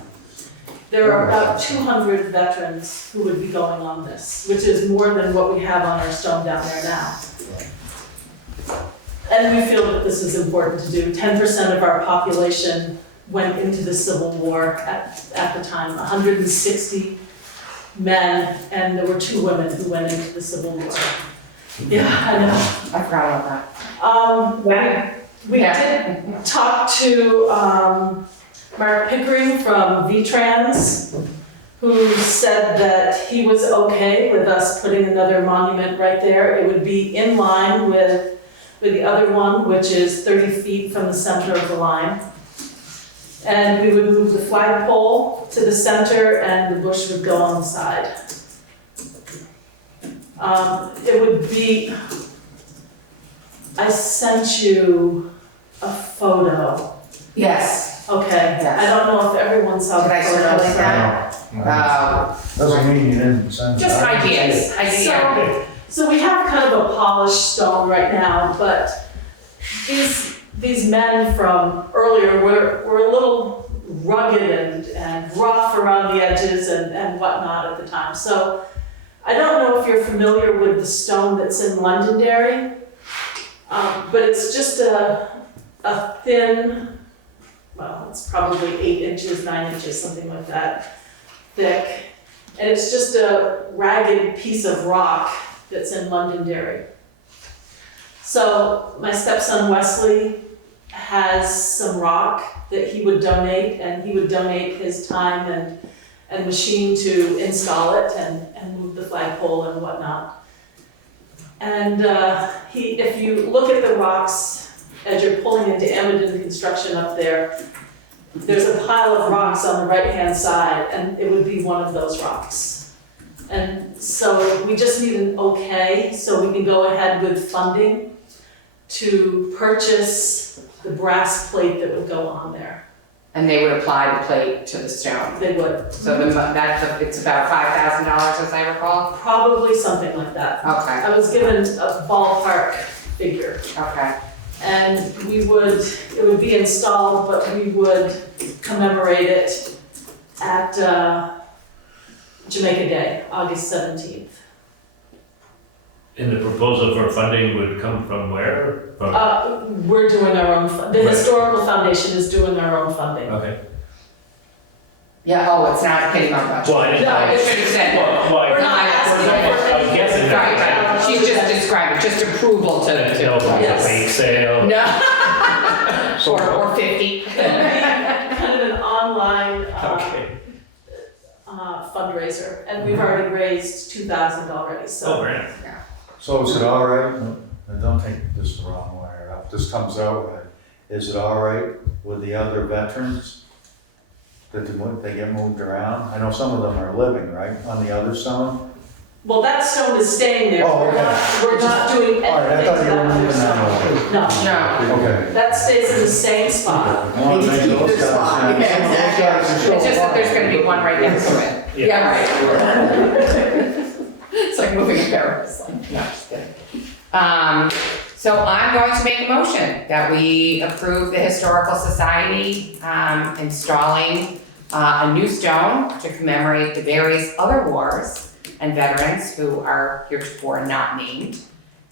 There are about 200 veterans who would be going on this, which is more than what we have on our stone down there now. And we feel that this is important to do. 10% of our population went into the Civil War at the time, 160 men, and there were 2 women who went into the Civil War. Yeah, I know. I forgot about that. We did talk to Mark Pickering from VTrans, who said that he was okay with us putting another monument right there. It would be in line with the other one, which is 30 feet from the center of the line. And we would move the flagpole to the center and the bush would go on the side. It would be, I sent you a photo. Yes. Okay, Yes. I don't know if everyone saw the Did I photo. circulate that? No. Doesn't mean you didn't send it. Just ideas. So we have kind of a polished stone right now, but these men from earlier were a little rugged and rough around the edges and whatnot at the time. So I don't know if you're familiar with the stone that's in Londonderry, but it's just a thin, well, it's probably 8 inches, 9 inches, something like that, thick. And it's just a ragged piece of rock that's in Londonderry. So my stepson Wesley has some rock that he would donate, and he would donate his time and machine to install it and move the flagpole and whatnot. And if you look at the rocks as you're pulling into Amidon Construction up there, there's a pile of rocks on the right-hand side, and it would be one of those rocks. And so we just need an okay, so we can go ahead with funding to purchase the brass plate that would go on there. And they would apply the plate to the stone. They would. So it's about $5,000 as I recall? Probably something like that. Okay, I was given a ballpark figure. okay. And it would be installed, but we would commemorate it at Jamaica Day, August 17th. And the proposal for funding would come from where? We're doing our own, the Right. Historical Foundation is doing our own funding. Okay. Yeah, oh, it's not hitting our budget. Well, I didn't No, know. I should have said. We're not asking for I was guessing Right, that. right, she's just describing, just approval to. You know, like a Yes. bake sale. No. Or 50. It'll be kind of an online Okay. fundraiser, and we've already raised $2,000 already, Oh, so. great. So is it all right, and don't take this the wrong way, or if this comes out right, is it all right with the other veterans? That they get moved around? I know some of them are living, right, on the other stone? Well, that stone is staying there. Oh, okay. We're not doing All right, I anything thought to you were that other moving stone. that No, No. Okay. that stays in the same spot. I wanna make those guys- Yeah, exactly. It's just that there's gonna be one right next to it. Yeah. Right. It's like moving a barrel. It's like, no, just kidding. So I'm going to make a motion that we approve the Historical Society installing a new stone to commemorate the various other wars and veterans who are heretofore not named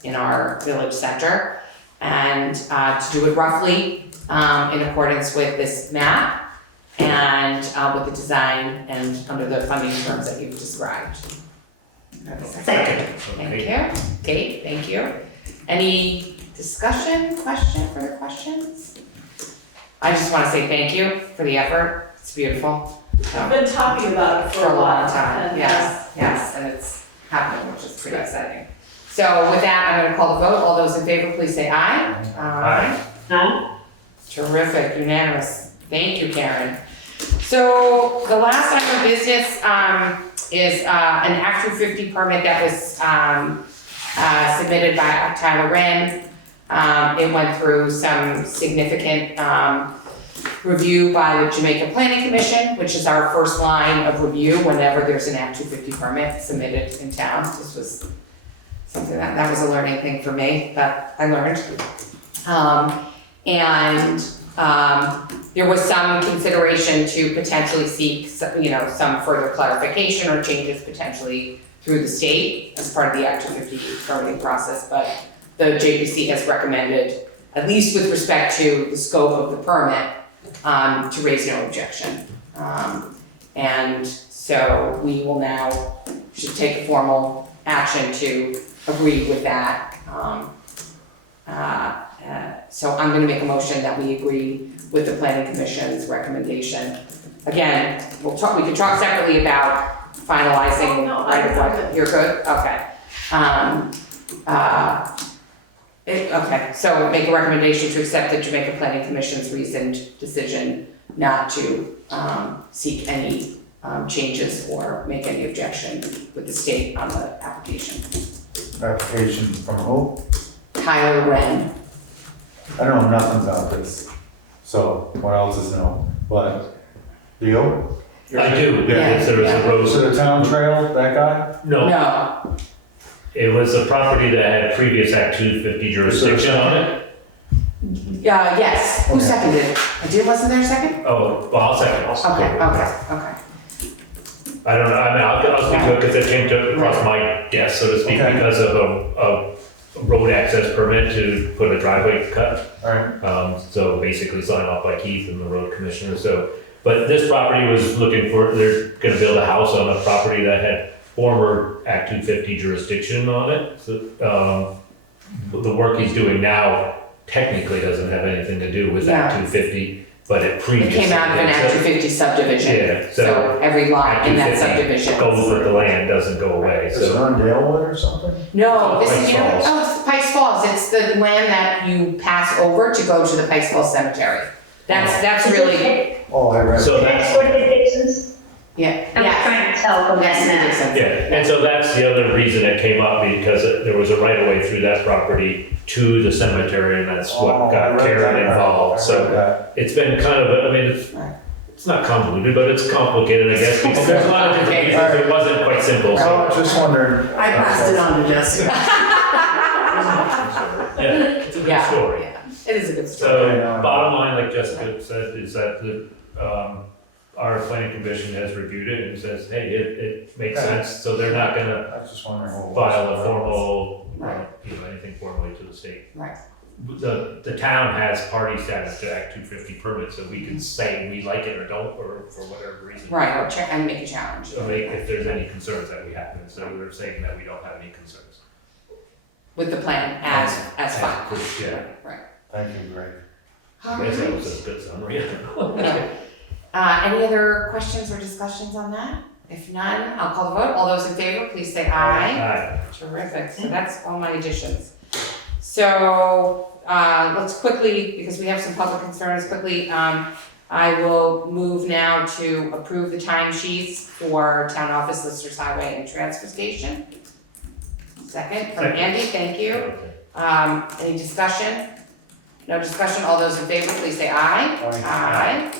in our village center, and to do it roughly in accordance with this map and with the design and under the funding terms that you've described. Second. Thank you. Kate, thank you. Any discussion, further questions? I just want to say thank you for the effort. It's beautiful. I've been talking about it For a long while, time, and, yes, and it's happening, which is pretty exciting. So with that, I'm gonna call the vote. All those in favor, please say aye. Aye. Terrific, unanimous. Thank you, Karen. So the last item of business is an Act 250 permit that was submitted by Tyler Wren. It went through some significant review by the Jamaica Planning Commission, which is our first line of review whenever there's an Act 250 permit submitted in town. This was something that was a learning thing for me, that I learned. There was some consideration to potentially seek, some further clarification or changes potentially through the state as part of the Act 250 permitting process, but the JPC has recommended, at least with respect to the scope of the permit, to raise no objection. And so we will now, should take formal action to agree with that. So I'm gonna make a motion that we agree with the Planning Commission's recommendation. Again, we could talk separately about finalizing. Oh, no, right of I'm way. good. You're good? Okay. Okay, so make a recommendation to accept the Jamaica Planning Commission's reasoned decision not to seek any changes or make any objection with the state on the application. Application from who? Tyler Wren. I don't know nothing about this, so what else is new? But, Leo? I do, Yeah. because there was a road. Was it a town trail, that guy? No, No, it was a property that had previous Act 250 jurisdiction on it. yes, who Okay. seconded? Wasn't there a second? Oh, well, I'll second. Okay. I don't know, I mean, I'll speak to it because it came across my desk, so to speak, Okay. because of road access permit to put a driveway cut. Alright. So basically signed off by Keith and the road commissioner, so. But this property was looking for, they're gonna build a house on a property that had former Act 250 jurisdiction on it. So, the work he's doing now technically doesn't have anything to do with Act 250, but it It previously. came out of an Act 250 subdivision. Yeah, So every lot Act in that 250 subdivision. goes with the land, doesn't go away, Is it so. on Dalewood or something? No, this is, Pikes you know, Falls. oh, it's Pikes Falls, it's the land that you pass over to go to the Pikes Falls Cemetery. That's really, Oh, I read. So That's that's, what the Dixons, yeah, I was yeah. trying to tell them Yes, that. it is. yeah, and so that's the other reason it came up, because there was a right of way through that property to the cemetery, and that's Oh, what I got read Karen that. involved, I read so. that. It's been kind of, I mean, it's not convoluted, but it's complicated, I guess, because there's a lot of different pieces, it wasn't quite simple, Well, I so. was just wondering. I passed it on to Jessica. Yeah, it's a good Yeah, story. yeah, it is a good story. So, bottom line, like Jessica said, is that our planning commission has reviewed it and says, hey, it makes sense, so they're not gonna I was just wondering what it was. file a formal, Right. anything formally to the state. Right. The town has party status to Act 250 permit, so we can say we like it or don't, or for whatever reason. Right, or and make a challenge. So if there's any concerns that we have, and so we're saying that we don't have any concerns. With the plan as filed. Yeah, Right. Thank you, Greg. I guess that was a good summary. Any other questions or discussions on that? If none, I'll call the vote. All those in favor, please say aye. Aye. Terrific. So that's all my additions. So let's quickly, because we have some public concerns, quickly, I will move now to approve the timesheets for town office, listers, highway, and transfer station. Second from Second. Andy, thank you. Okay. Any discussion? No discussion, all those in favor, please say aye. Aye.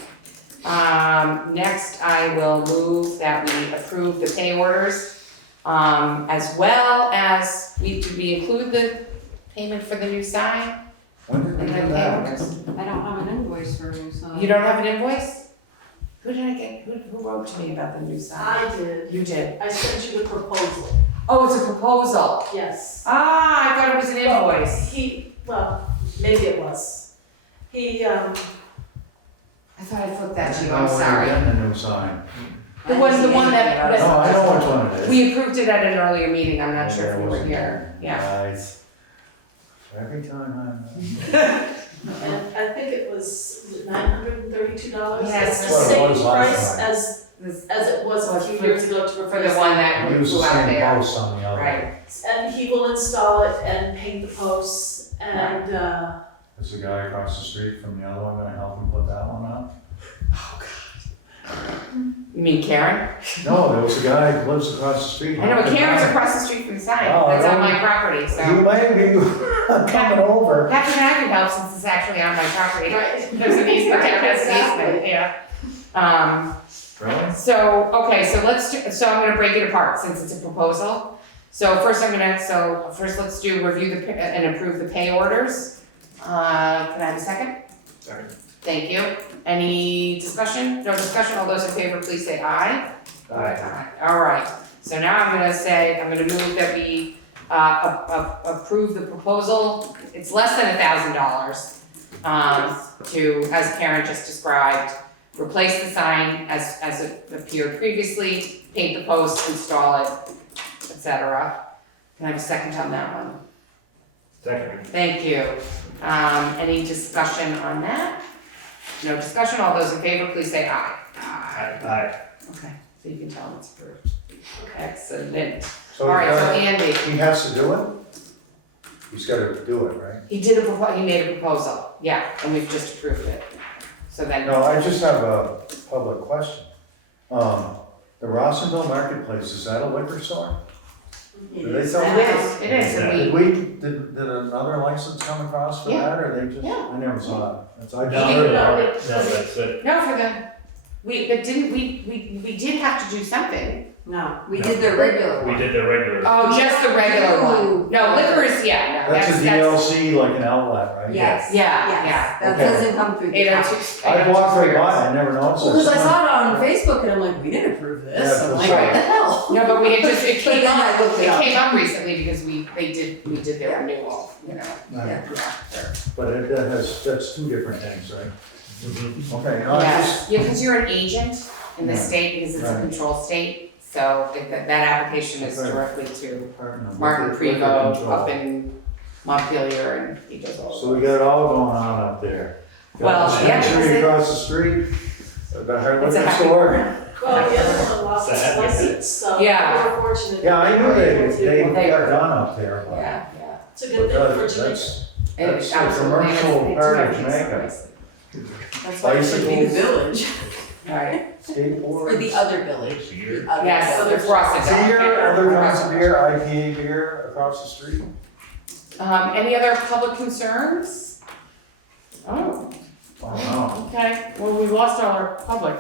Next, I will move that we approve the pay orders, as well as, did we include the payment for the new sign? When did we And do then pay that? orders? I don't have an invoice for you, so. You don't have an invoice? Who did I get, who wrote to me about the new sign? I did. You did? I sent you the proposal. Oh, it's a proposal. Yes. Ah, I thought it was an invoice. Well, maybe it was. I thought I flipped that to you, No, I'm we're sorry. getting a new sign. The one that, No, I know which one it is. we approved it at an earlier meeting, I'm not sure if Yeah, you it were was- here, yeah. Nice. Every time And I think it was $932. Yes. It's That's the what it was same last price time. as it was a few years ago to For replace the one it. that I use the flew out same there. post on the other. Right. And he will install it and paint the posts and, Is the guy across the street from the other one gonna help him put that one up? You mean Karen? No, there was a guy who lives across the street. I know, but Karen's across the street from the sign, Oh, I that's on don't- my property, so. You may be coming over. Captain Ivy helps since it's actually on my property. Right. There's an easement, Right, there's an exactly. easement, yeah. Really? So, okay, so I'm gonna break it apart since it's a proposal. So first let's do review and approve the pay orders. Can I have a second? Second. Thank you. Any discussion? No discussion, all those in favor, please say aye. Aye. All right, so now I'm gonna move that we approve the proposal. It's less than $1,000 to, as Karen just described, replace the sign as it appeared previously, paint the post, install it, etc. Can I have a second on that one? Second. Thank you. Any discussion on that? No discussion, all those in favor, please say aye. Aye. Okay, so you can tell it's approved. Excellent. So All right, so he Andy, has to do it? He's gotta do it, right? he made a proposal, yeah, and we've just approved it. So then. No, I just have a public question. The Rossville Marketplace, is that a liquor store? Do they sell It is, and we, Did another license come across for Yeah. that, or they just, Yeah. I never saw it. I No, just didn't heard know about it. it. No, that's it. no, we did have to do something. No, we did the regular We one. did the regular. Oh, just the regular one. No, liquor is, yeah, no, That's a DLC, like an outlet, right? Yes. Yeah, Yes. yeah. That Okay. doesn't come through the 802. town. I walked right by, I never noticed. Well, because I it. saw it on Facebook and I'm like, we didn't approve this. Yeah, I'm like, that's what the hell? No, but we had just, it But came then I up, looked it it up. came up recently because we did their renewal, you know. Right. Yeah. But that's two different things, right? Mhm. Okay, no, I Yes, just, yeah, because you're an agent in the Right. state, because it's a Right. control state, so that application is Right. directly to partner with Martin the Prevost control. up in Montpelier, and he does all So we those. got it all going on up there. Well, Got the yeah, Century because it- across the street, the hard It's a liquor happy- store. Well, the other one lost It's a its happy license, so Yeah. we're fortunate. Yeah, I that knew were they able to- They got were- done up there. but- Yeah, It's a good thing for Jamaica. That's And That's the absolutely, and commercial they do part of everything so Jamaica. nicely. That's why it should be the Bicycles. village, Right, skateboards. or the other village. the other yes, village. the frosted dog. Beer, other kinds of beer, IPA beer across the street. Any other public concerns? Oh, Oh, okay, well, we lost all our public.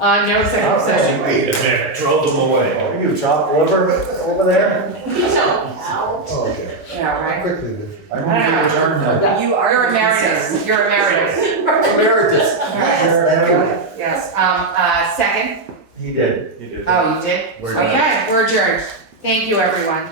No executive Oh, session. Wait a minute, drove them away. no. You chopped liver over there? Oh, okay. Yeah, right. Quickly, then. I moved to adjourn that. You are. You're the emeritus, concern. you're emeritus. Emeritus. Alright, yes, second? He did. You did. Oh, you did? We're done. Okay, we're adjourned. Thank you, everyone.